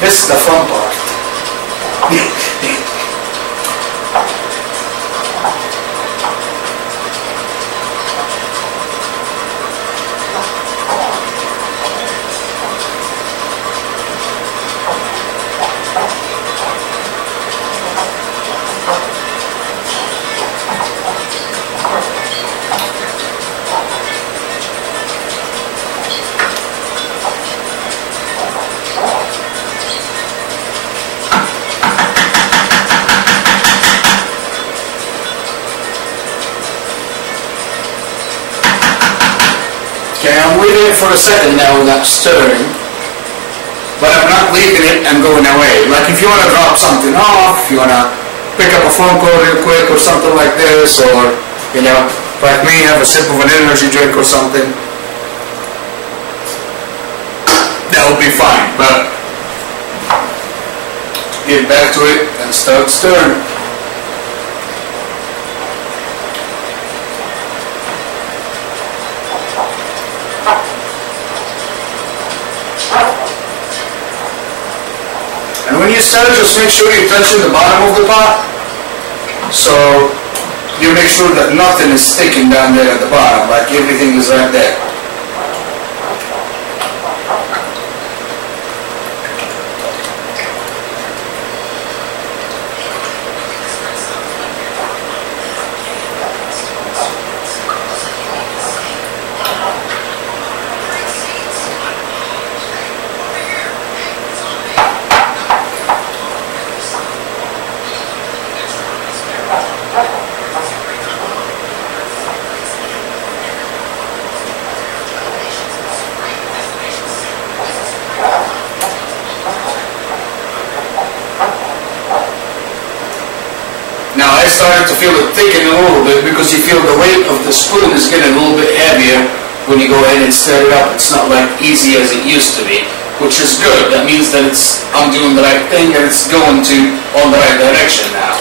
This is the fun part. Okay, I'm waiting for a second now without stirring, but I'm not leaving it and going away. Like if you want to drop something off, if you want to pick up a phone call real quick or something like this, or, you know, like me, have a sip of an energy drink or something, that will be fine, but get back to it and start stirring. And when you stir, just make sure you're touching the bottom of the pot, so you make sure that nothing is sticking down there at the bottom, like everything is right there. started to feel it thicken a little bit because you feel the weight of the spoon is getting a little bit heavier when you go ahead and stir it up. It's not like easy as it used to be, which is good. That means that I'm doing the right thing and it's going on the right direction now.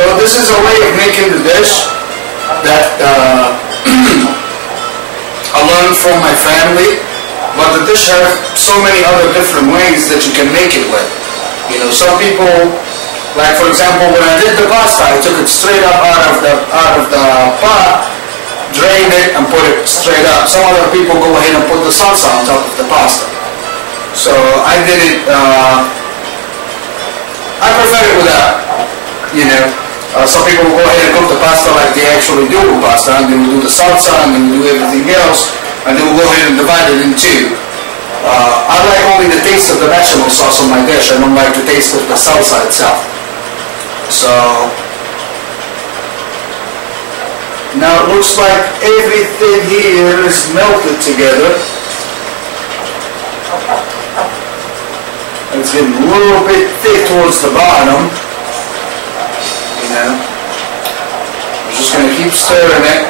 Now this is a way of making the dish that I learned from my family, but the dish has so many other different ways that you can make it with. You know, some people, like for example, when I did the pasta, I took it straight up out of the pot, drained it, and put it straight up. Some other people go ahead and put the salsa on top of the pasta. So I did it. I prefer it without. You know. Some people will go ahead and cook the pasta like they actually do with pasta, and they will do the salsa and they will do everything else, and they will go ahead and divide it in two. I like only the taste of the bechamel sauce on my dish. I don't like the taste of the salsa itself. So now it looks like everything here is melted together. It's getting a little bit thick towards the bottom. I'm just going to keep stirring it.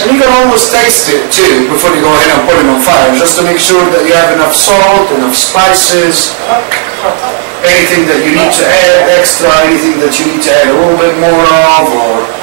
And you can always taste it too before you go ahead and put it on fire, just to make sure that you have enough salt, enough spices, anything that you need to add extra, anything that you need to add a little bit more of, or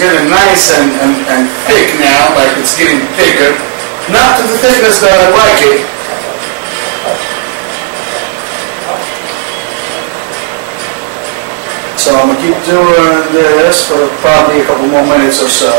getting nice and thick now, like it's getting thicker. Not to the thickness that I like it. So I'm going to keep doing this for probably a couple more minutes or so.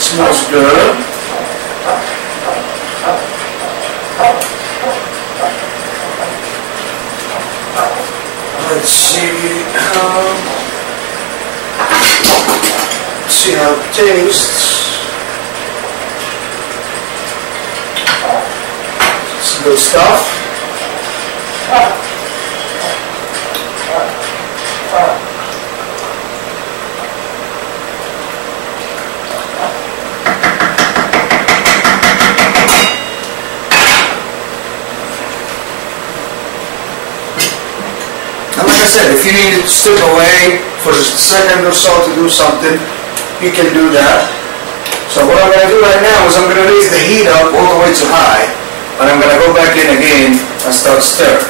Smells good. Let's see how it tastes. Some good stuff. If you need to step away for just a second or so to do something, you can do that. So what I'm going to do right now is I'm going to raise the heat up all the way to high, and I'm going to go back in again and start stirring.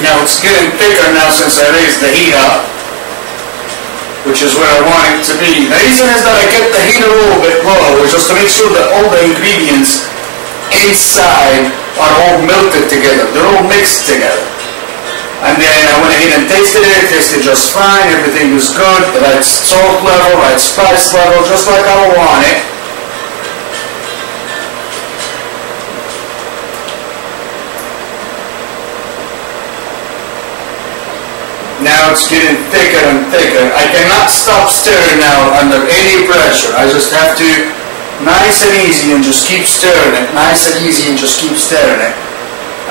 Now it's getting thicker now since I raised the heat up, which is where I want it to be. The reason is that I kept the heat a little bit low, is just to make sure that all the ingredients inside are all melted together. They're all mixed together. And then I went ahead and tasted it. It tasted just fine. Everything was good. The right salt level, right spice level, just like I want it. Now it's getting thicker and thicker. I cannot stop stirring now under any pressure. I just have to, nice and easy, and just keep stirring it. Nice and easy and just keep stirring it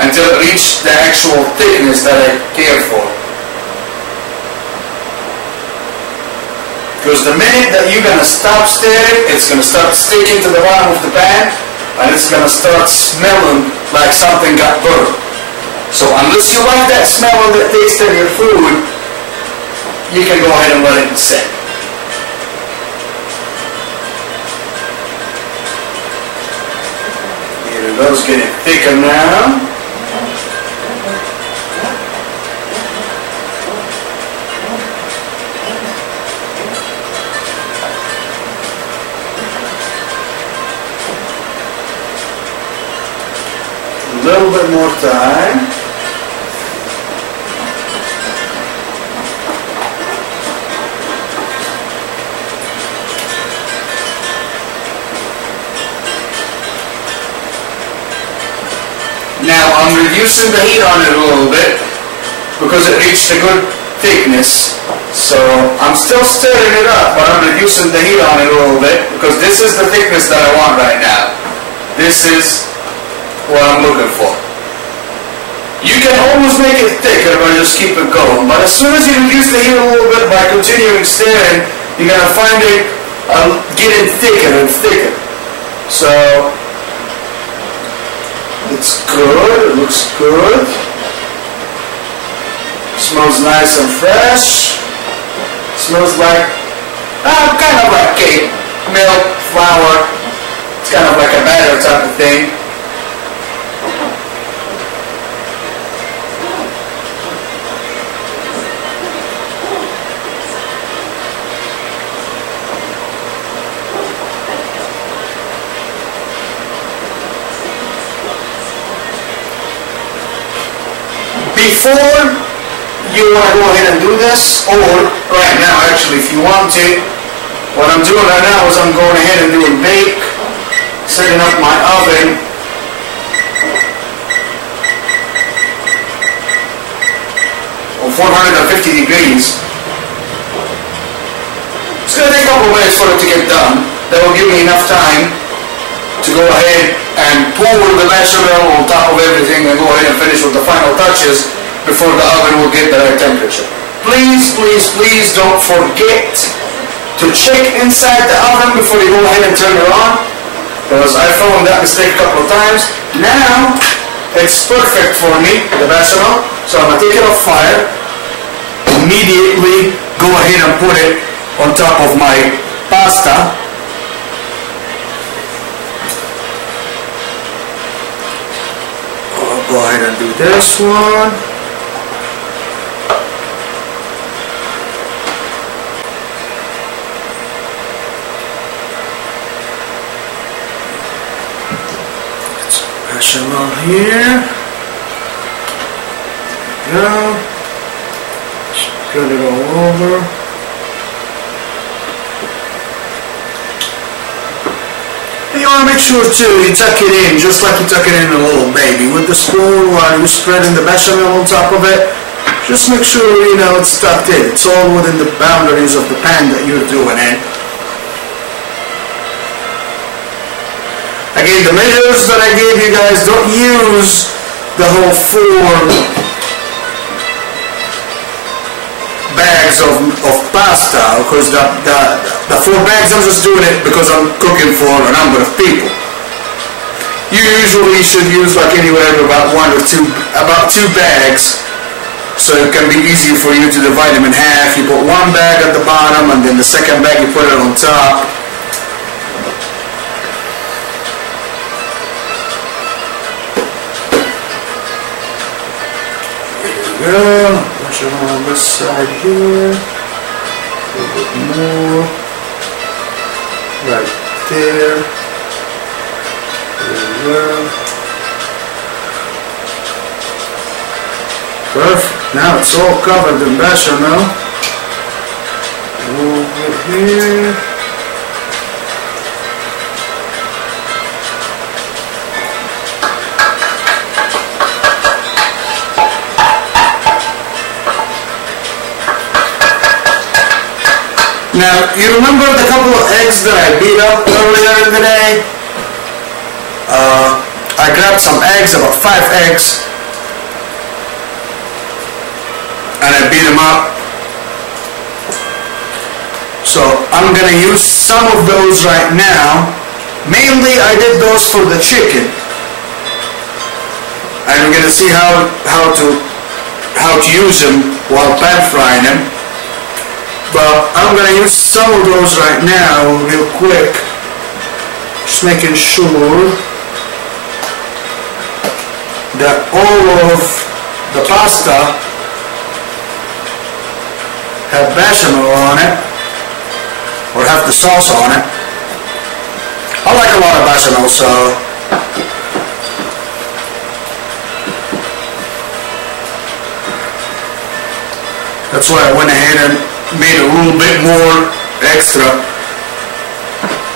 until it reaches the actual thickness that I care for. Because the minute that you're going to stop stirring, it's going to start sticking to the bottom of the pan, and it's going to start smelling like something got burned. So unless you like that smell or that taste of your food, you can go ahead and let it sit. Those getting thicker now. A little bit more time. Now I'm reducing the heat on it a little bit because it reached a good thickness. So I'm still stirring it up, but I'm reducing the heat on it a little bit because this is the thickness that I want right now. This is what I'm looking for. You can always make it thicker by just keep it going, but as soon as you reduce the heat a little bit by continuing stirring, you're going to find it getting thicker and thicker. So it's good, it looks good. Smells nice and fresh. Smells like, kind of like cake, milk, flour. It's kind of like a batter type of thing. Before you want to go ahead and do this, or right now actually if you want to, what I'm doing right now is I'm going ahead and doing bake, setting up my oven on 450 degrees. It's going to take a couple of minutes for it to get done. That will give me enough time to go ahead and pour the bashamel on top of everything and go ahead and finish with the final touches before the oven will get the right temperature. Please, please, please don't forget to check inside the oven before you go ahead and turn it on, because I fell on that mistake a couple of times. Now it's perfect for me, the bashamel, so I'm going to take it off fire, immediately go ahead and put it on top of my pasta. I'll go ahead and do this one. Bashamel here. There we go. Spread it all over. And you want to make sure too, you tuck it in just like you tuck it in a little baby. With the spoon while you're spreading the bechamel on top of it, just make sure you know it's tucked in. It's all within the boundaries of the pan that you're doing it. Again, the measures that I gave you guys, don't use the whole 4 bags of pasta, because the 4 bags, I'm just doing it because I'm cooking for a number of people. You usually should use like anywhere about 1 or 2, about 2 bags, so it can be easier for you to divide them in half. You put 1 bag at the bottom and then the second bag you put it on top. There. Bashamel on this side here, a little bit more, right there, perfect. Now it's all covered in bechamel. Over here. Now, you remember the couple of eggs that I beat up earlier in the day? I grabbed some eggs, about 5 eggs, and I beat them up. So I'm going to use some of those right now. Mainly I did those for the chicken. And we're going to see how to use them while pan frying them. But I'm going to use some of those right now, real quick. Just making sure. that all of the pasta have bechamel on it, or have the sauce on it. I like a lot of bechamel, so that's why I went ahead and made a little bit more extra,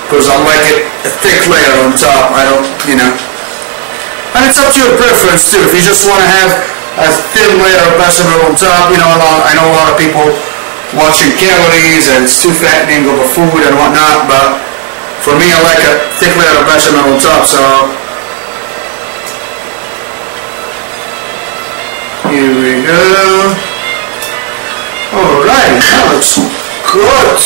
because I like it a thick layer on top. I don't, you know, and it's up to your preference too. If you just want to have a thin layer of bechamel on top, you know, I know a lot of people watching calories and it's too fattening of a food and whatnot, but for me I like a thick layer of bechamel on top. So here we go. Alright, that looks good.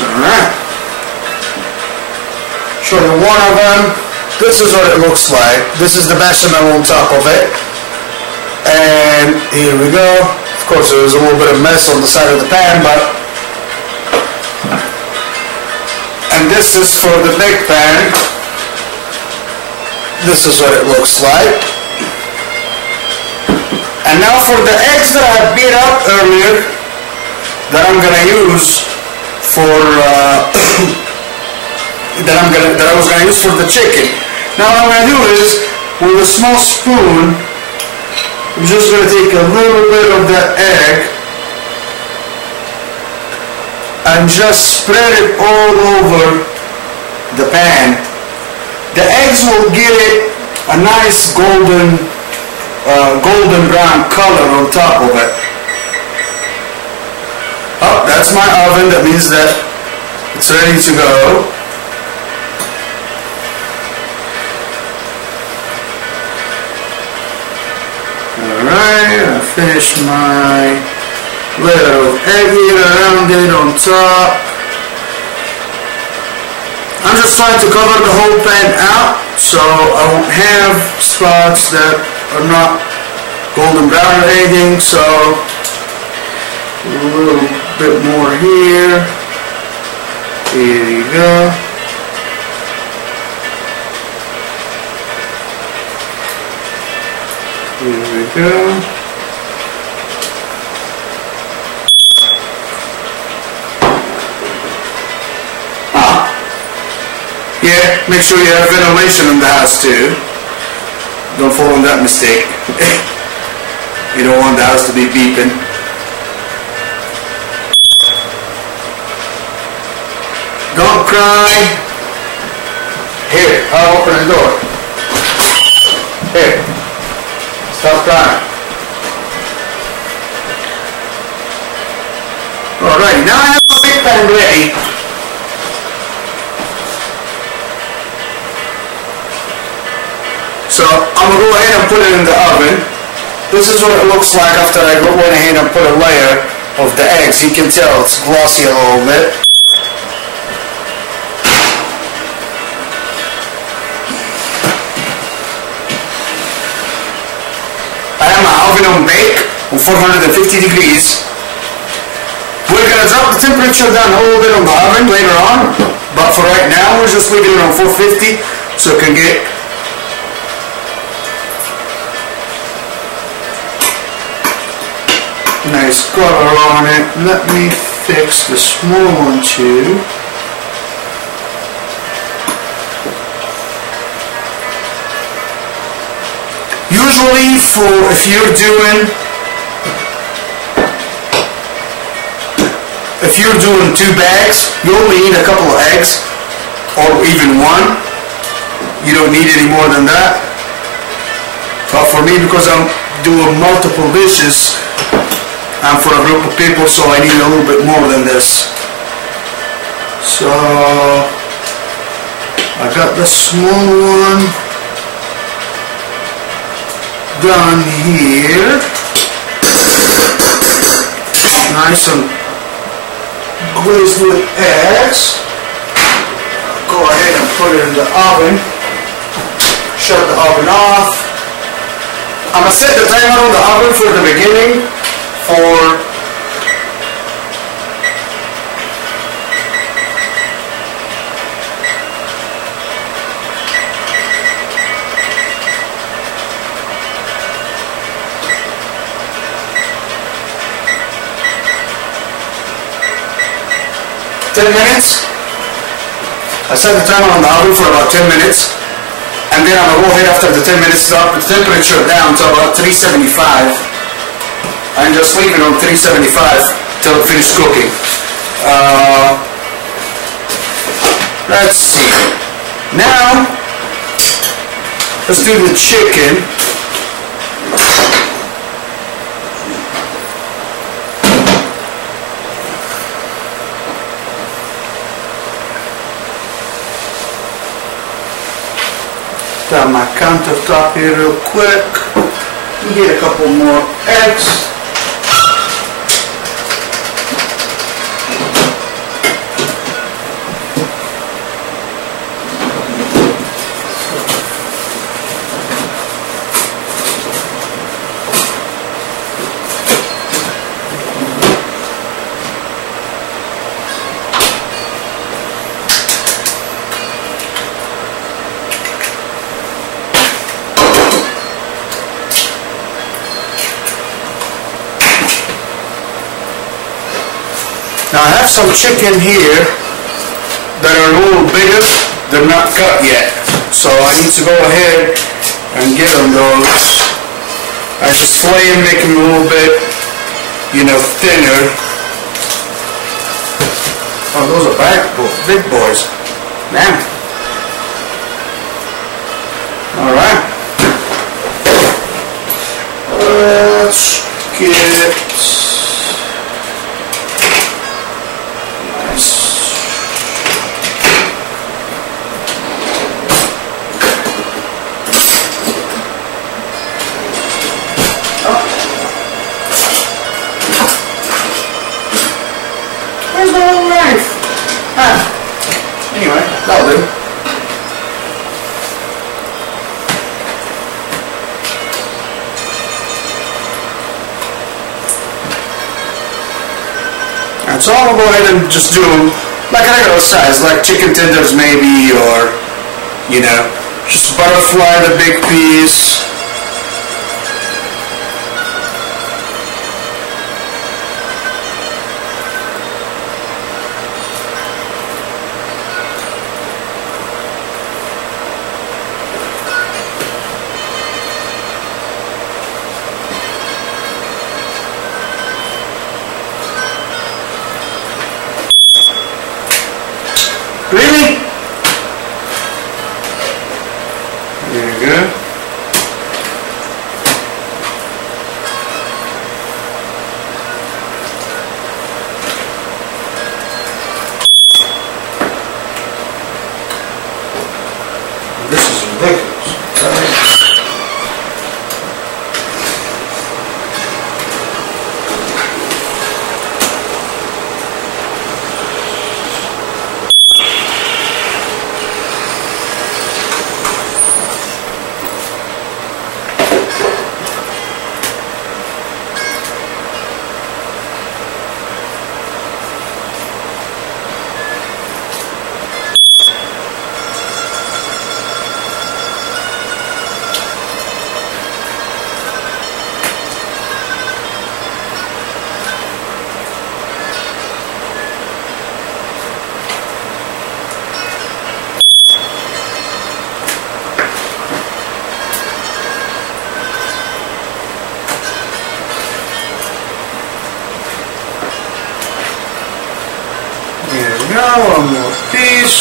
Alright, show you one of them. This is what it looks like. This is the bechamel on top of it, and here we go. Of course, there was a little bit of mess on the side of the pan, but, and this is for the big pan. This is what it looks like. And now for the eggs that I beat up earlier, that I'm gonna use for that I was gonna use for the chicken. Now what I'm gonna do is, with a small spoon, I'm just going to take a little bit of that egg and just spread it all over the pan. The eggs will give it a nice golden brown color on top of it. Oh, that's my oven. That means that it's ready to go. Alright, I finished my layer of egg around it on top. I'm just trying to cover the whole pan out so I won't have spots that are not golden brown or anything. So a little bit more here. Here you go. Here we go. Yeah, make sure you have ventilation in the house too. Don't fall in that mistake. You don't want the house to be beeping. Don't cry. Here, I'll open the door. Here. Stop crying. Alright, now I have my big pan ready. So I'm going to go ahead and put it in the oven. This is what it looks like after I went ahead and put a layer of the eggs. You can tell it's glossy a little bit. On bake on 450 degrees. We're going to drop the temperature down a little bit on the oven later on, but for right now we're just leaving it on 450 so it can get nice color on it. Let me fix the small one too. Usually if you're doing 2 bags, you only need a couple of eggs, or even one. You don't need any more than that. But for me, because I'm doing multiple dishes, and for a group of people, so I need a little bit more than this. So I got the small one done here, nice and glazed with eggs. Go ahead and put it in the oven, shut the oven off. I'm going to set the timer on the oven for the beginning for 5 10 minutes. I set the timer on the oven for about 10 minutes. And then I'm going to go ahead after the 10 minutes, drop the temperature down to about 375. And just leave it on 375 till it finishes cooking. Let's see. Now, let's do the chicken. Got my countertop here real quick. Get a couple more eggs. Now I have some chicken here that are a little bigger. They're not cut yet. So I need to go ahead and get them those. I just flay them, make them a little bit, thinner. Oh, those are big boys. Damn. Alright. Let's get... Where's my little knife? Anyway, that'll do. And so I'm going to go ahead and just do them like a regular size, like chicken tenders maybe, or, just butterfly the big piece. Really? There you go. This is ridiculous. There we go, one more piece.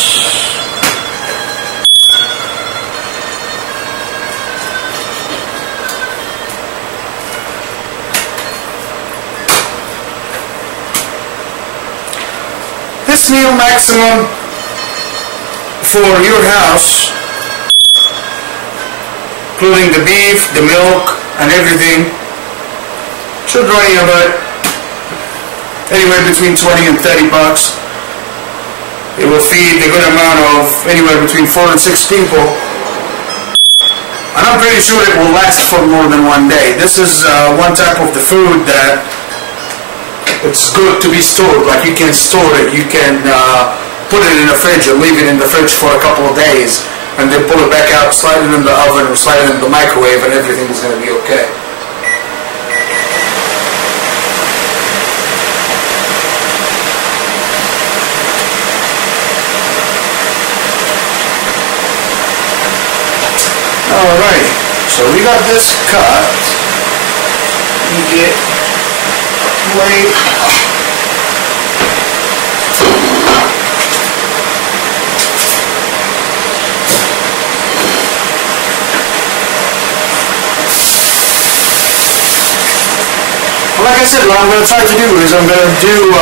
This meal maximum for your house, including the beef, the milk, and everything, should run you about anywhere between 20 and 30 bucks. It will feed a good amount of anywhere between 4 and 6 people. And I'm pretty sure it will last for more than one day. This is one type of the food that it's good to be stored. Like, you can store it, you can put it in the fridge and leave it in the fridge for a couple of days, and then pull it back out, slide it in the oven or slide it in the microwave, and everything is going to be okay. Alright, so we got this cut. We get plate. Like I said, what I'm going to try to do is I'm going to do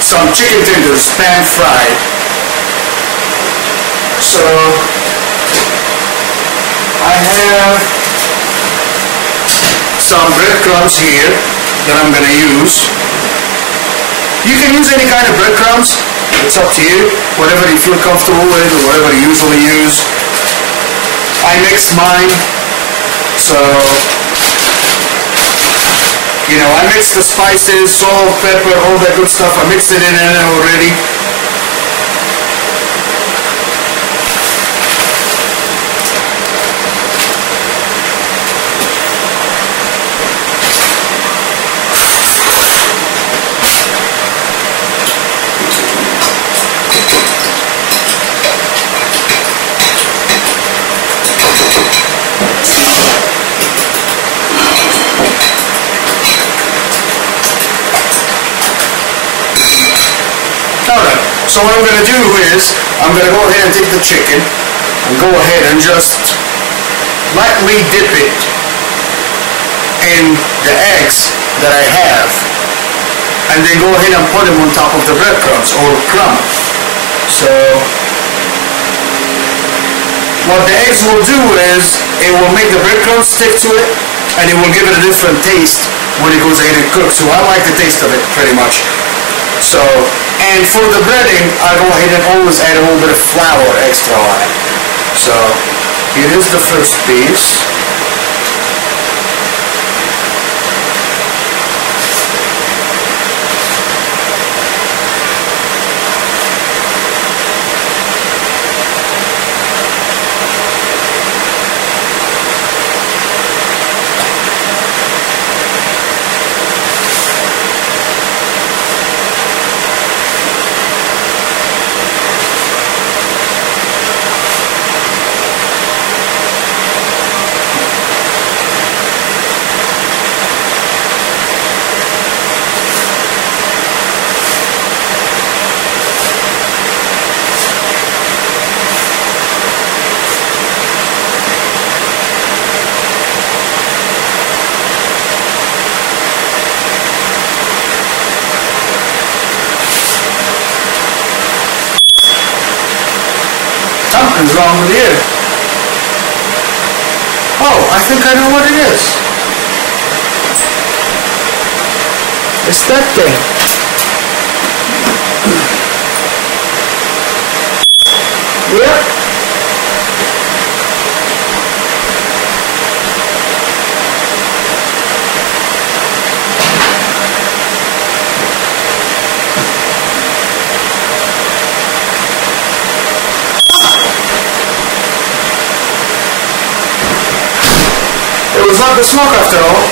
some chicken tenders pan fried. So I have some breadcrumbs here that I'm going to use. You can use any kind of breadcrumbs. It's up to you. Whatever you feel comfortable with or whatever you usually use. I mixed mine. So you know, I mixed the spices, salt, pepper, all that good stuff. I mixed it in there already. So what I'm going to do is, I'm going to go ahead and take the chicken and go ahead and just lightly dip it in the eggs that I have, and then go ahead and put them on top of the breadcrumbs or crumb. So what the eggs will do is, it will make the breadcrumbs stick to it, and it will give it a different taste when it goes ahead and cooks. So I like the taste of it pretty much. So, and for the breading, I go ahead and always add a little bit of flour extra on it. So, here is the first piece. Something's wrong with you. Oh, I think I know what it is. It's that thing. Yep. It was not the smoke after all.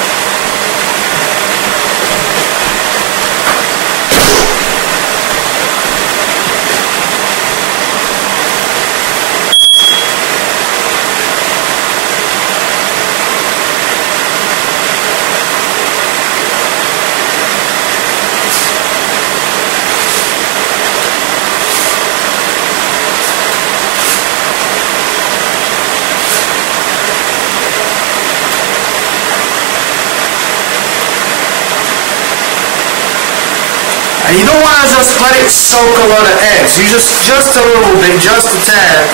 And you don't want to just let it soak a lot of eggs. You just a little bit, just a tad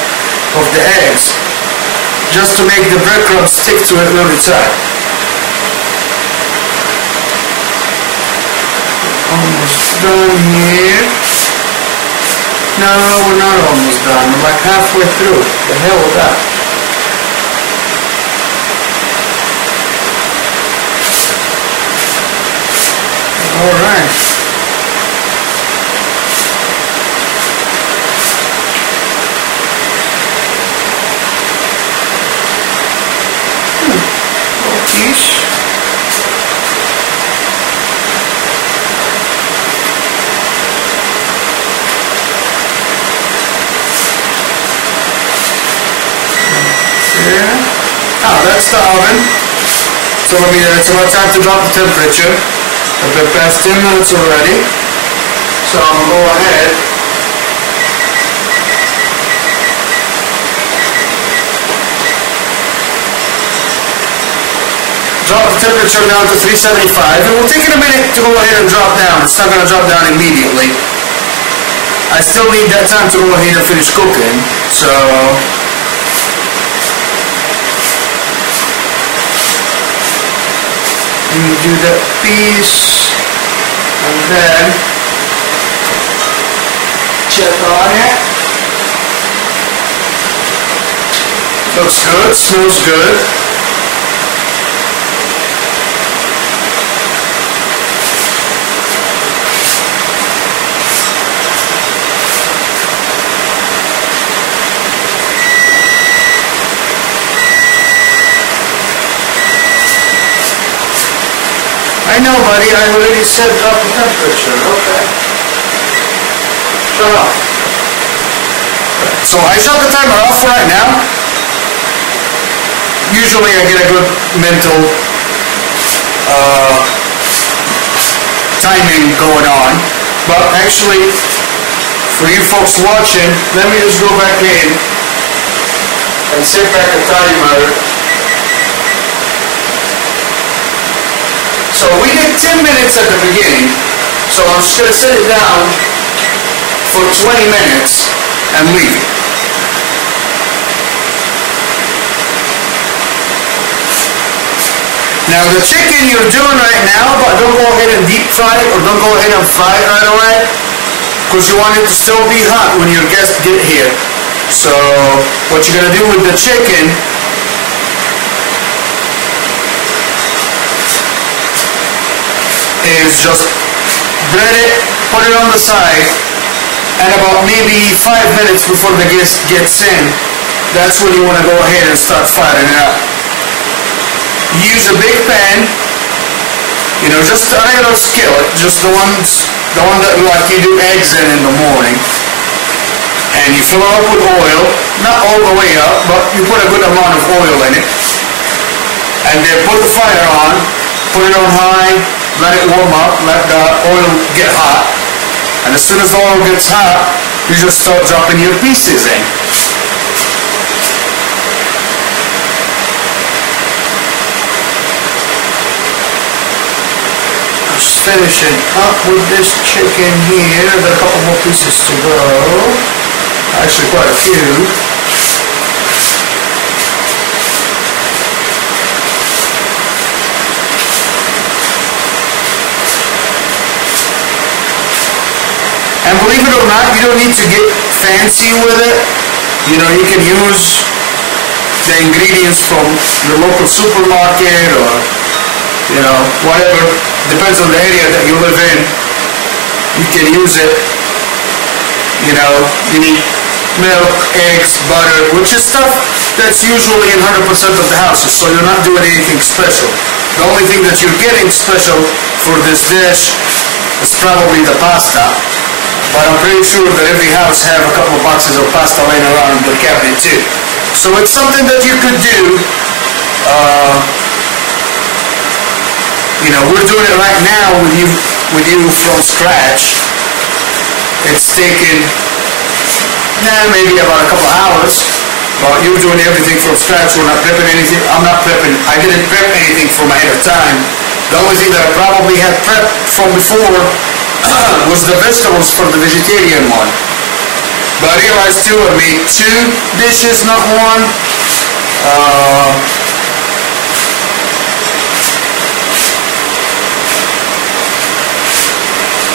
of the eggs, just to make the breadcrumbs stick to it a little tight. Almost done here. No, we're not almost done. We're like halfway through. The hell with that. All right. Yeah. test the oven. Telling me that it's about time to drop the temperature. I've been past 10 minutes already. So I'm going to go ahead. Drop the temperature down to 375. It will take it a minute to go ahead and drop down. It's not going to drop down immediately. I still need that time to go ahead and finish cooking. So you do that piece and then check on it. Looks good, smells good. I know, buddy, I already set up the temperature. Okay. Shut off. So I shut the timer off right now. Usually I get a good mental timing going on. But actually, for you folks watching, let me just go back in and set back the timer. So we did 10 minutes at the beginning, so I'm just going to set it down for 20 minutes and leave it. Now the chicken you're doing right now, but don't go ahead and deep fry it or don't go ahead and fry it right away, because you want it to still be hot when your guests get here. So what you're going to do with the chicken is just bread it, put it on the side, and about maybe 5 minutes before the guest gets in, that's when you want to go ahead and start firing it up. Use a big pan, you know, just a regular skillet, just the one that like you do eggs in the morning, and you fill it up with oil, not all the way up, but you put a good amount of oil in it, and then put the fire on, put it on high, let it warm up, let the oil get hot, and as soon as the oil gets hot, you just start dropping your pieces in. Just finishing up with this chicken here. I've got a couple more pieces to go. Actually, quite a few. And believe it or not, you don't need to get fancy with it. You know, you can use the ingredients from your local supermarket or, you know, whatever. Depends on the area that you live in. You can use it. You know, you need milk, eggs, butter, which is stuff that's usually in 100% of the houses, so you're not doing anything special. The only thing that you're getting special for this dish is probably the pasta. But I'm pretty sure that every house have a couple of boxes of pasta laying around in the cabinet too. So it's something that you could do. You know, we're doing it right now with you from scratch. It's taken maybe about a couple of hours. But you're doing everything from scratch. We're not prepping anything. I'm not prepping. I didn't prep anything from ahead of time. The only thing that I probably had prepped from before was the vegetables for the vegetarian one. But I realized too, I made 2 dishes, not one.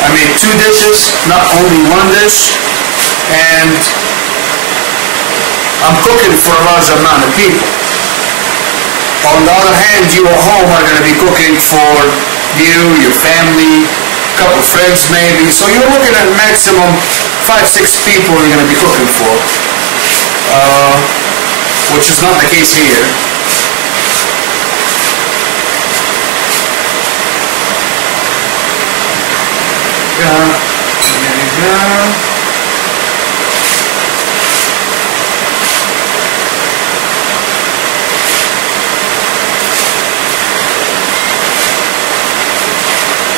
I made 2 dishes, not only 1 dish. And I'm cooking for a large amount of people. On the other hand, you at home are going to be cooking for you, your family, couple of friends maybe, so you're looking at maximum 5-6 people you're going to be cooking for, which is not the case here. There you go.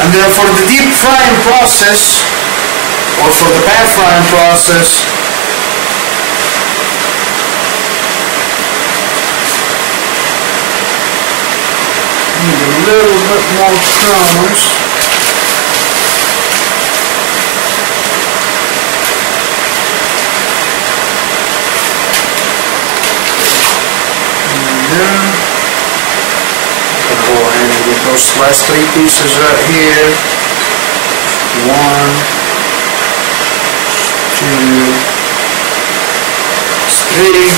And then for the deep frying process, or for the pan frying process, need a little bit more crumbs. And then I'm going to go ahead and get those last 3 pieces right here. 1, 2, 3.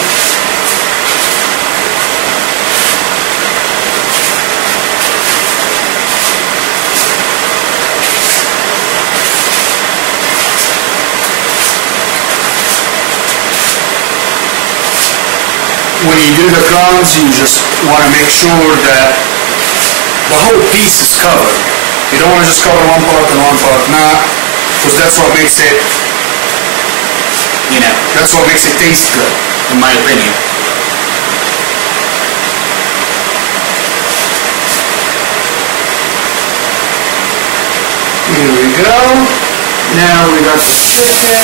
When you do the crumbs, you just want to make sure that the whole piece is covered. You don't want to just cover one part and one part, nah, because that's what makes it, that's what makes it taste good, in my opinion. Here we go. Now we got the chicken.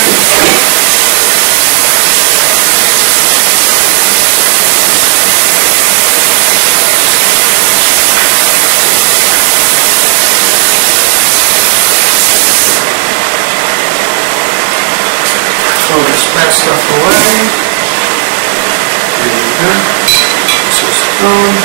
Throw this bad stuff away. There we go. This is done.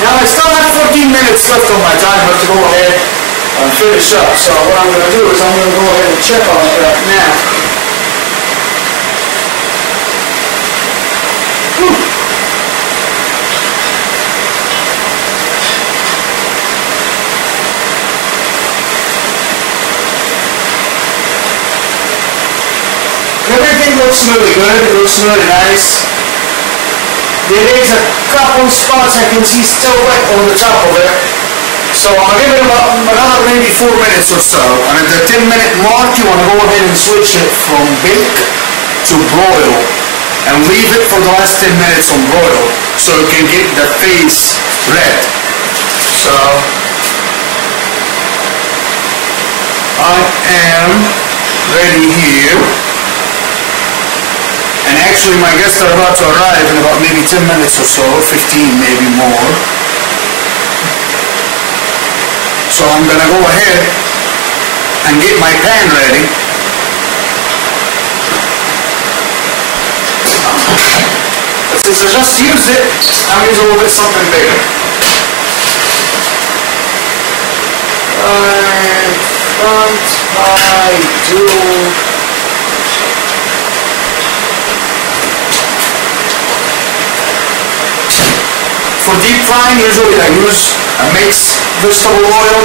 Now I still have 14 minutes left on my timer to go ahead and finish up. So what I'm going to do is I'm going to go ahead and check on it right now. Everything looks really good, it looks really nice. There is a couple spots I can see still wet on the top of it. So I'll give it about another maybe 4 minutes or so. And at the 10-minute mark, you want to go ahead and switch it from bake to broil. And leave it for the last 10 minutes on broil so you can get the face red. So I am ready here. And actually my guests are about to arrive in about maybe 10 minutes or so, 15 maybe more. So I'm gonna go ahead and get my pan ready. But since I just used it, I'll use a little bit something bigger. I do. For deep frying, usually I use a mixed vegetable oil.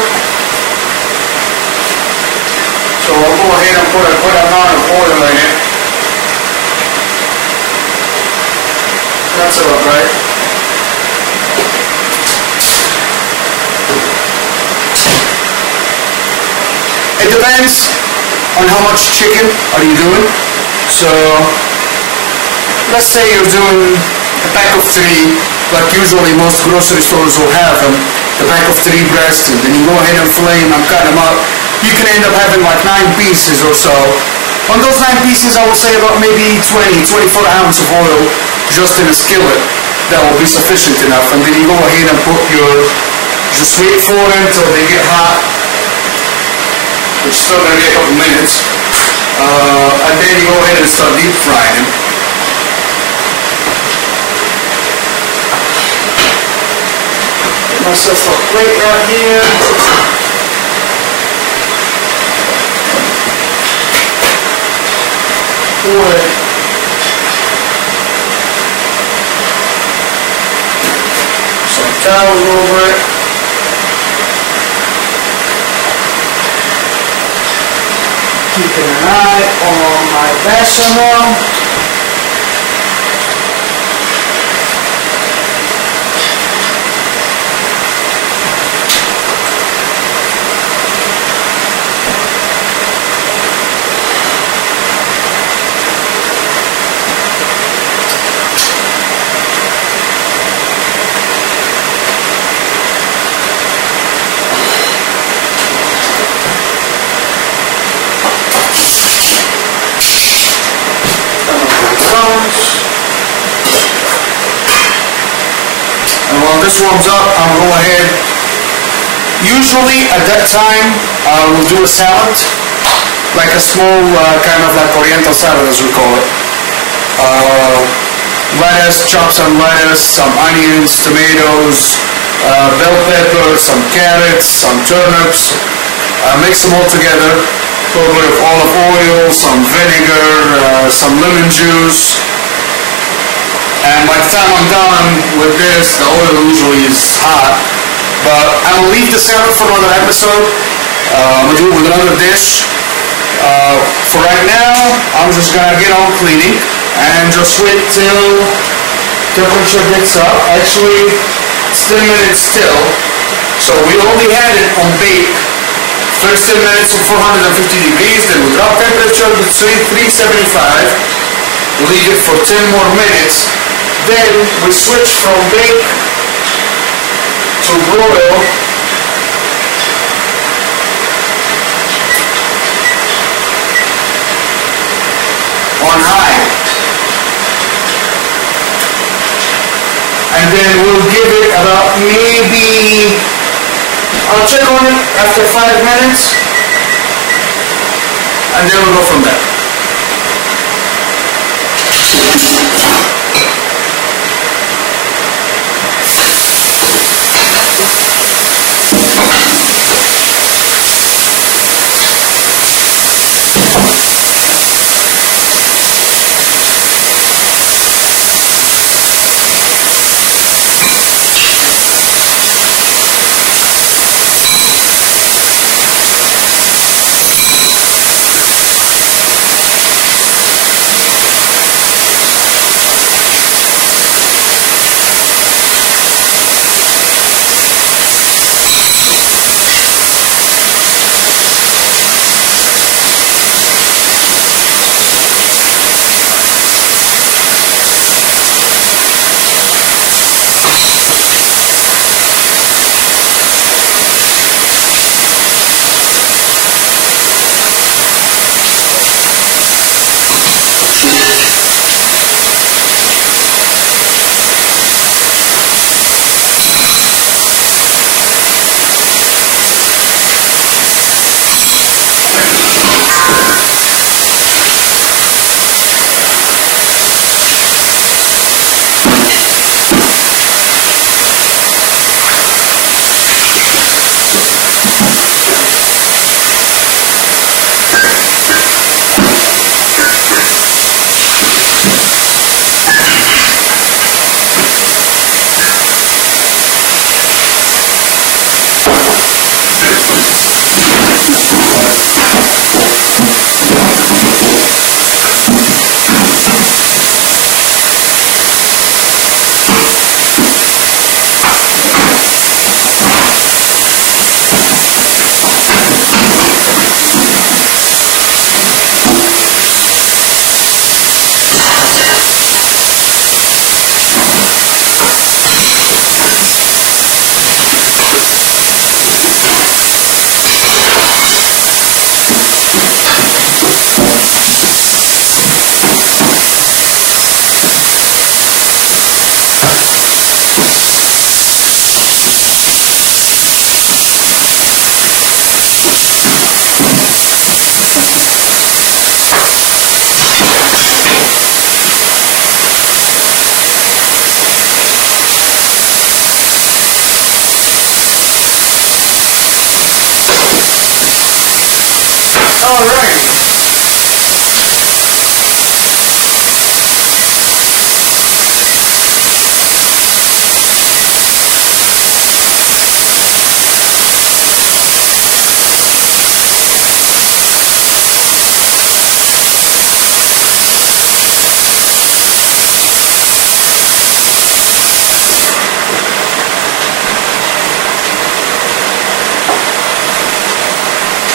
So I'll go ahead and put a good amount of oil in it. That's about right. It depends on how much chicken are you doing. So let's say you're doing a pack of 3. Like usually most grocery stores will have them, the pack of 3 breasts, and then you go ahead and fillet them and cut them up. You can end up having like 9 pieces or so. On those 9 pieces, I would say about maybe 24 ounces of oil just in a skillet. That will be sufficient enough. And then you go ahead and put just wait for them until they get hot, which is still going to be a couple minutes. And then you go ahead and start deep frying them. Myself a plate right here. Pour some towel over it. Keeping an eye on my bashamel. this warms up, I'll go ahead. Usually at that time, I will do a salad, like a small kind of like oriental salad as we call it. Lettuce, chop some lettuce, some onions, tomatoes, bell pepper, some carrots, some turnips. Mix them all together. A little bit of olive oil, some vinegar, some lemon juice. And by the time I'm done with this, the oil usually is hot. But I'm going to leave the salad for another episode. I'm going to do it with another dish. For right now, I'm just going to get on cleaning and just wait till temperature gets up. Actually, it's 10 minutes still. So we only had it on bake. First 10 minutes of 450 degrees, then we drop temperature to 375. Leave it for 10 more minutes. Then we switch from bake to broil. On high. And then we'll give it about maybe, I'll check on it after 5 minutes. And then we'll go from there.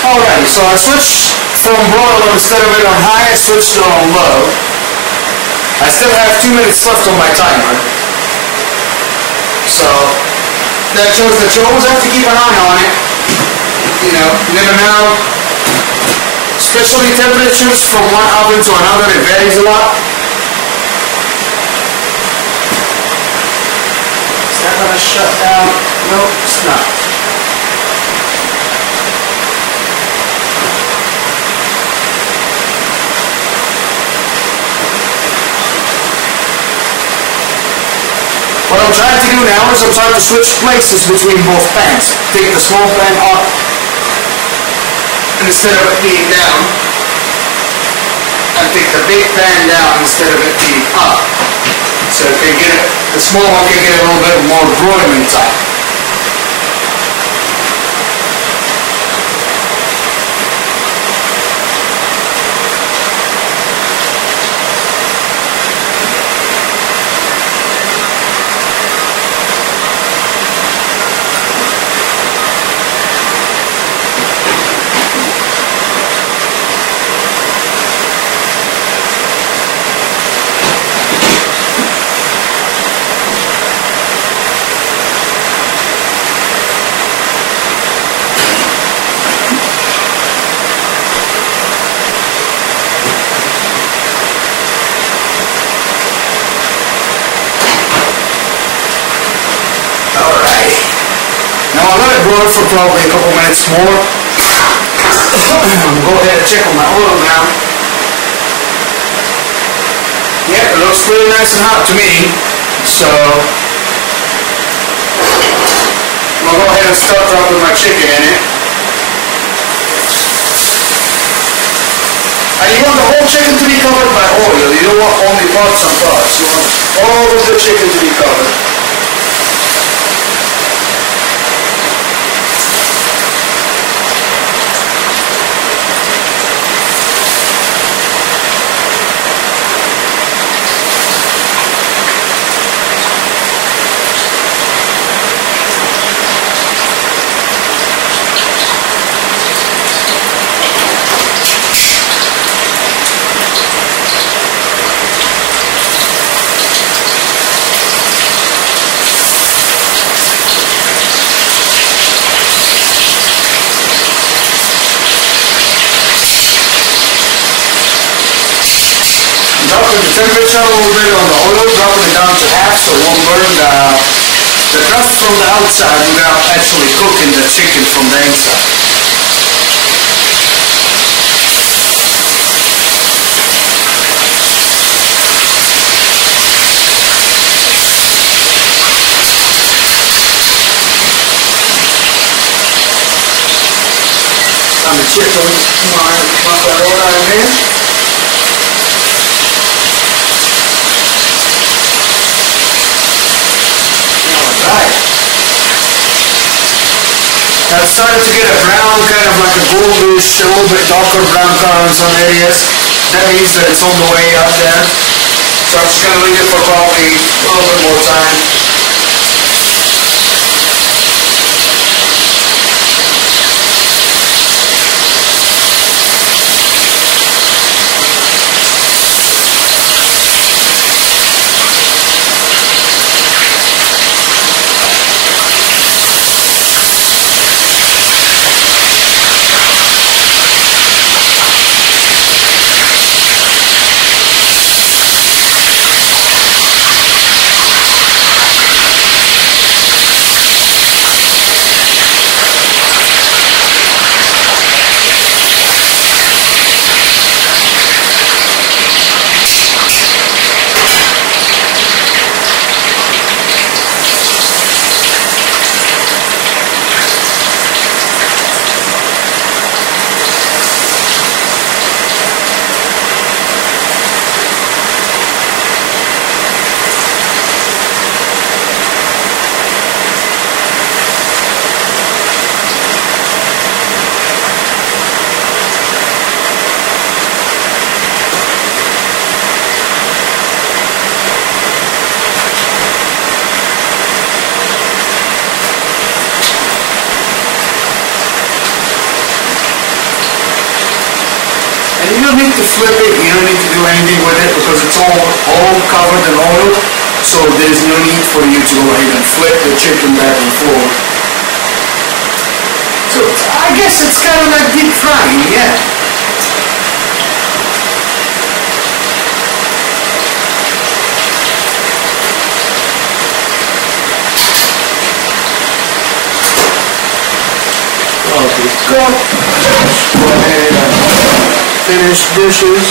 Alright, so I switched from broil instead of it on high, I switched it on low. I still have 2 minutes left on my timer. So that shows that you always have to keep an eye on it. You know, you never know. Especially temperatures from one oven to another, it varies a lot. Is that gonna shut down. No, it's not. What I'm trying to do now is I'm trying to switch places between both pans. Take the small pan up, and instead of it being down, and take the big pan down instead of it being up. So it can get it, the small one can get a little bit more broiling time. Broil for probably a couple minutes more. I'm go ahead and check on my oil now. Yeah, it looks pretty nice and hot to me. So I'm gonna go ahead and start dropping my chicken in it. And you want the whole chicken to be covered by oil. You don't want only parts and parts. You want all of the chicken to be covered. Dropping the temperature a little bit on the oil, dropping it down to half so it won't burn the crust from the outside without actually cooking the chicken from the inside. Some chicken, my macaroni in here. Right. Now it's starting to get a brown, kind of like a goldish, a little bit darker brown color in some areas. That means that it's on the way up there. So I'm just going to leave it for probably a little bit more time. You don't need to flip it, you don't need to do anything with it because it's all covered in oil, so there's no need for you to go ahead and flip the chicken back and forth. So I guess it's kind of like deep frying, yeah. Okay, go. Go ahead and finish dishes.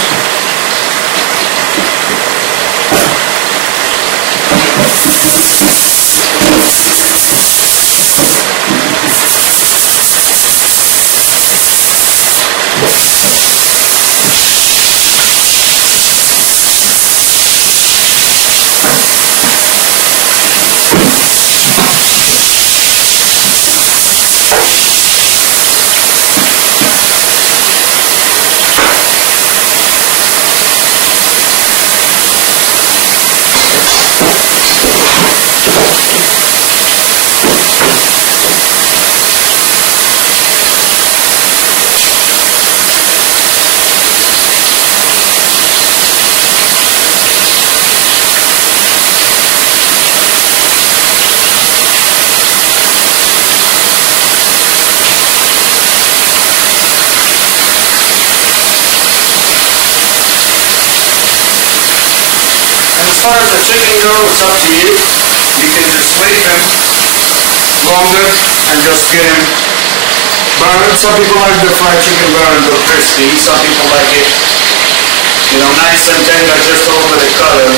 As far as the chicken goes, it's up to you. You can just leave him longer and just get him burned. Some people like the fried chicken burned or crispy. Some people like it, you know, nice and tender just over the color.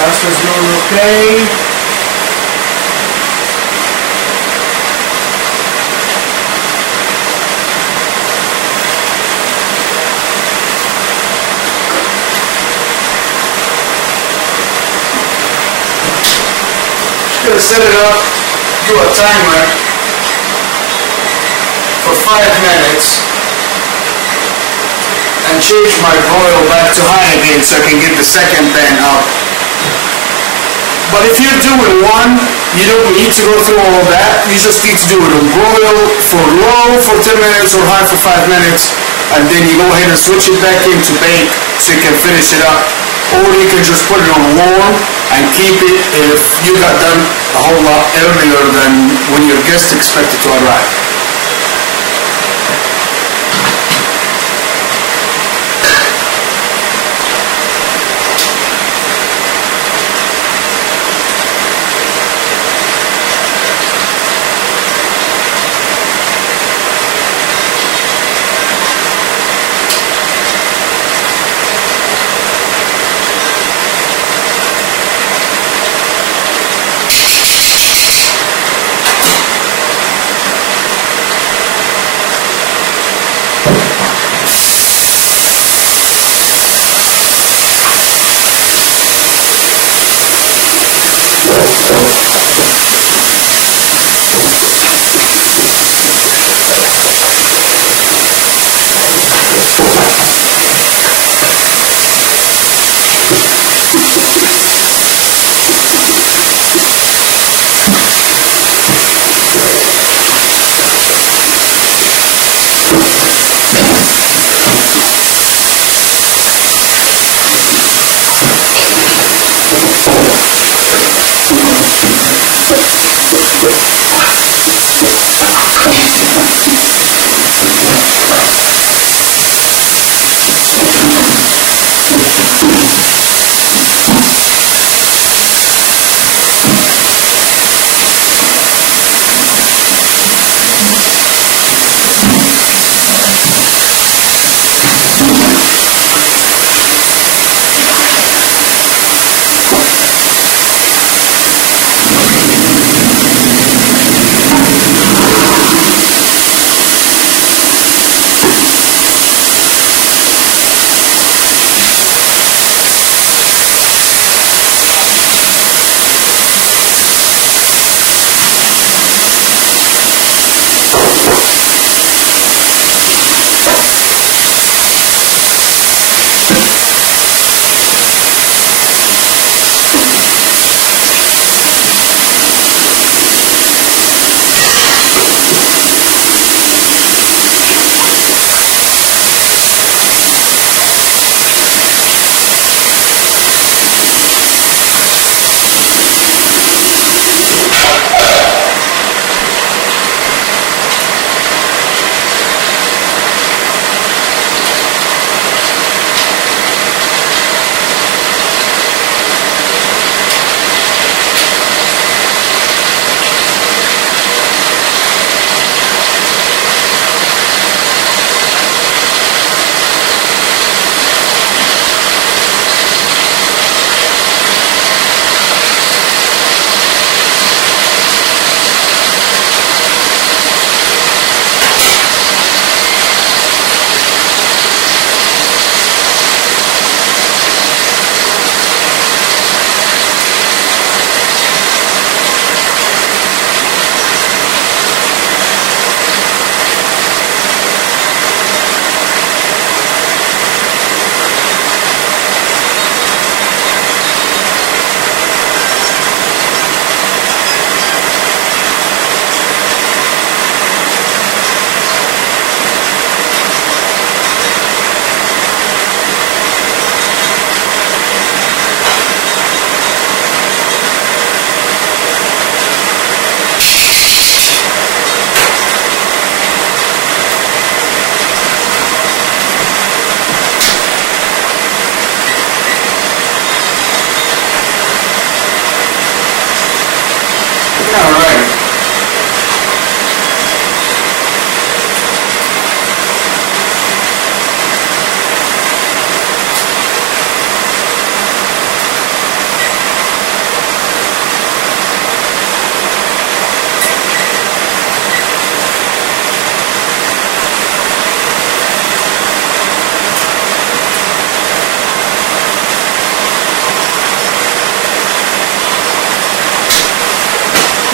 Pasta's doing okay. Just gonna set it up, do a timer for 5 minutes. And change my broil back to high again so I can get the second pan up. But if you're doing one, you don't need to go through all of that. You just need to do it on broil for low for 10 minutes or high for 5 minutes, and then you go ahead and switch it back into bake so you can finish it up. Or you can just put it on warm and keep it if you got done a whole lot earlier than when your guest expected to arrive.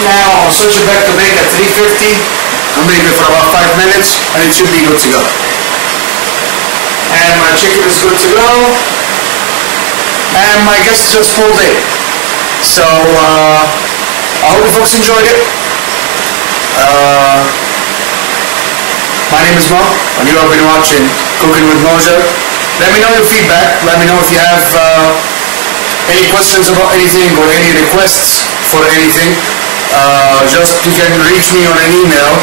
now. I'll switch it back to bake at 350. I'll leave it for about 5 minutes and it should be good to go. And my chicken is good to go. And my guest just pulled in. So I hope you folks enjoyed it. My name is Mo, and you have been watching Cooking with Mojo. Let me know your feedback. Let me know if you have any questions about anything or any requests for anything. Just you can reach me on an email,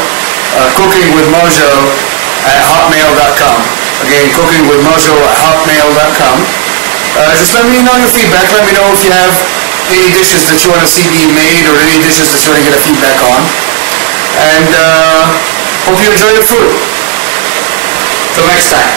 cookingwithmojo@hotmail.com. Again, cookingwithmojo@hotmail.com. Just let me know your feedback. Let me know if you have any dishes that you want to see being made or any dishes that you want to get a feedback on. And hope you enjoy your food. Till next time.